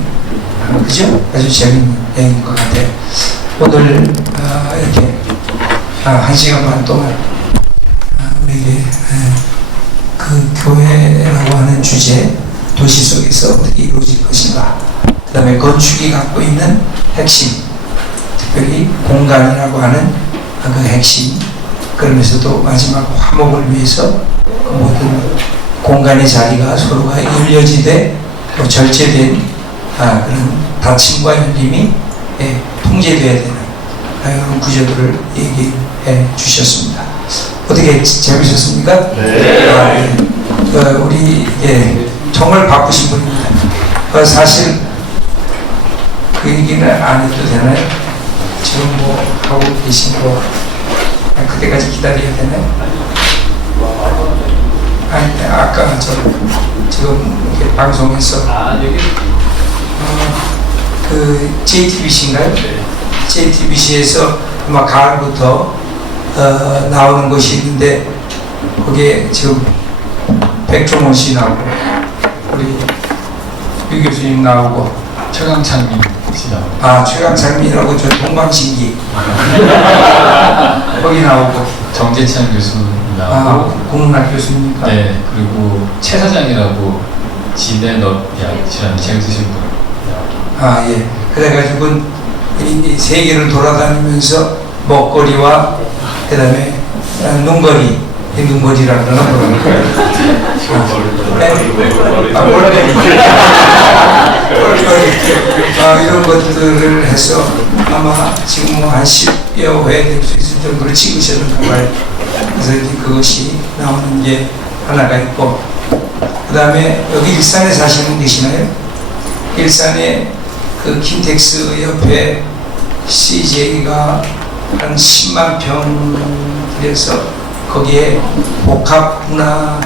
그죠? 아주 재밌는 얘기인 것 같아요. 오늘 이렇게 1시간 반 동안 우리에게 그 교회라고 하는 주제, 도시 속에서 어떻게 이루어질 것인가, 그 다음에 건축이 갖고 있는 핵심, 특별히 공간이라고 하는 그 핵심, 그러면서도 마지막 화목을 위해서 그 모든 공간의 자리가 서로가 열려지되 또 절제된 그런 닫힘과 열림이 통제되어야 되는 이런 구조들을 얘기해 주셨습니다. 어떻게 재밌었습니까? 네. 우리 정말 바쁘신 분입니다. 사실 그 얘기는 안 해도 되나요? 지금 뭐 하고 계신 거 그때까지 기다려야 되나요? 아니, 아까 저 지금 이렇게 방송에서 그 JTBC인가요? JTBC에서 아마 가을부터 나오는 것이 있는데, 거기에 지금 백종원 씨 나오고 우리 유 교수님 나오고 최강창민 씨 나오고 최강창민이라고 저 동방신기 거기 나오고 정재찬 교수님 나오고 국문학 교수님과 네, 그리고 최 사장이라고 진해넛이라는 책 쓰신 분 나오고. 예. 그래가지고 이 세계를 돌아다니면서 먹거리와 그 다음에 눈거리, 이 눈거리라고 그러나 이런 것들을 해서 아마 지금 뭐 한 10여 회 될 수 있을 정도로 찍으셨는가 봐요. 그래서 이제 그것이 나오는 게 하나가 있고, 그 다음에 여기 일산에 사시는 계시나요? 일산에 그 킨텍스 옆에 CJ가 한 10만 평 들여서 거기에 복합 문화,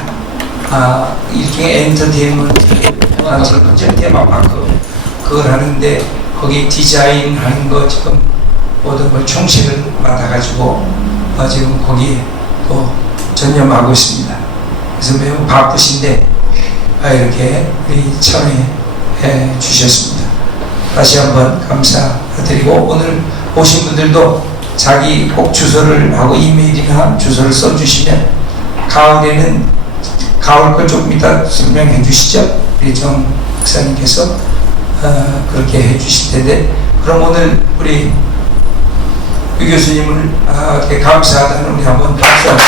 일종의 엔터테인먼트, 테마파크, 그걸 하는데 거기 디자인 하는 거 지금 모든 걸 총책을 맡아가지고 지금 거기에 또 전념하고 있습니다. 그래서 매우 바쁘신데 이렇게 우리 참여해 주셨습니다. 다시 한번 감사드리고, 오늘 오신 분들도 자기 꼭 주소를 하고 이메일이나 주소를 써주시면 가을에는 가을 걸 조금 이따 설명해 주시죠. 우리 정 목사님께서 그렇게 해 주실 텐데, 그럼 오늘 우리 유 교수님을 이렇게 감사하다는 우리 한번 박수 한번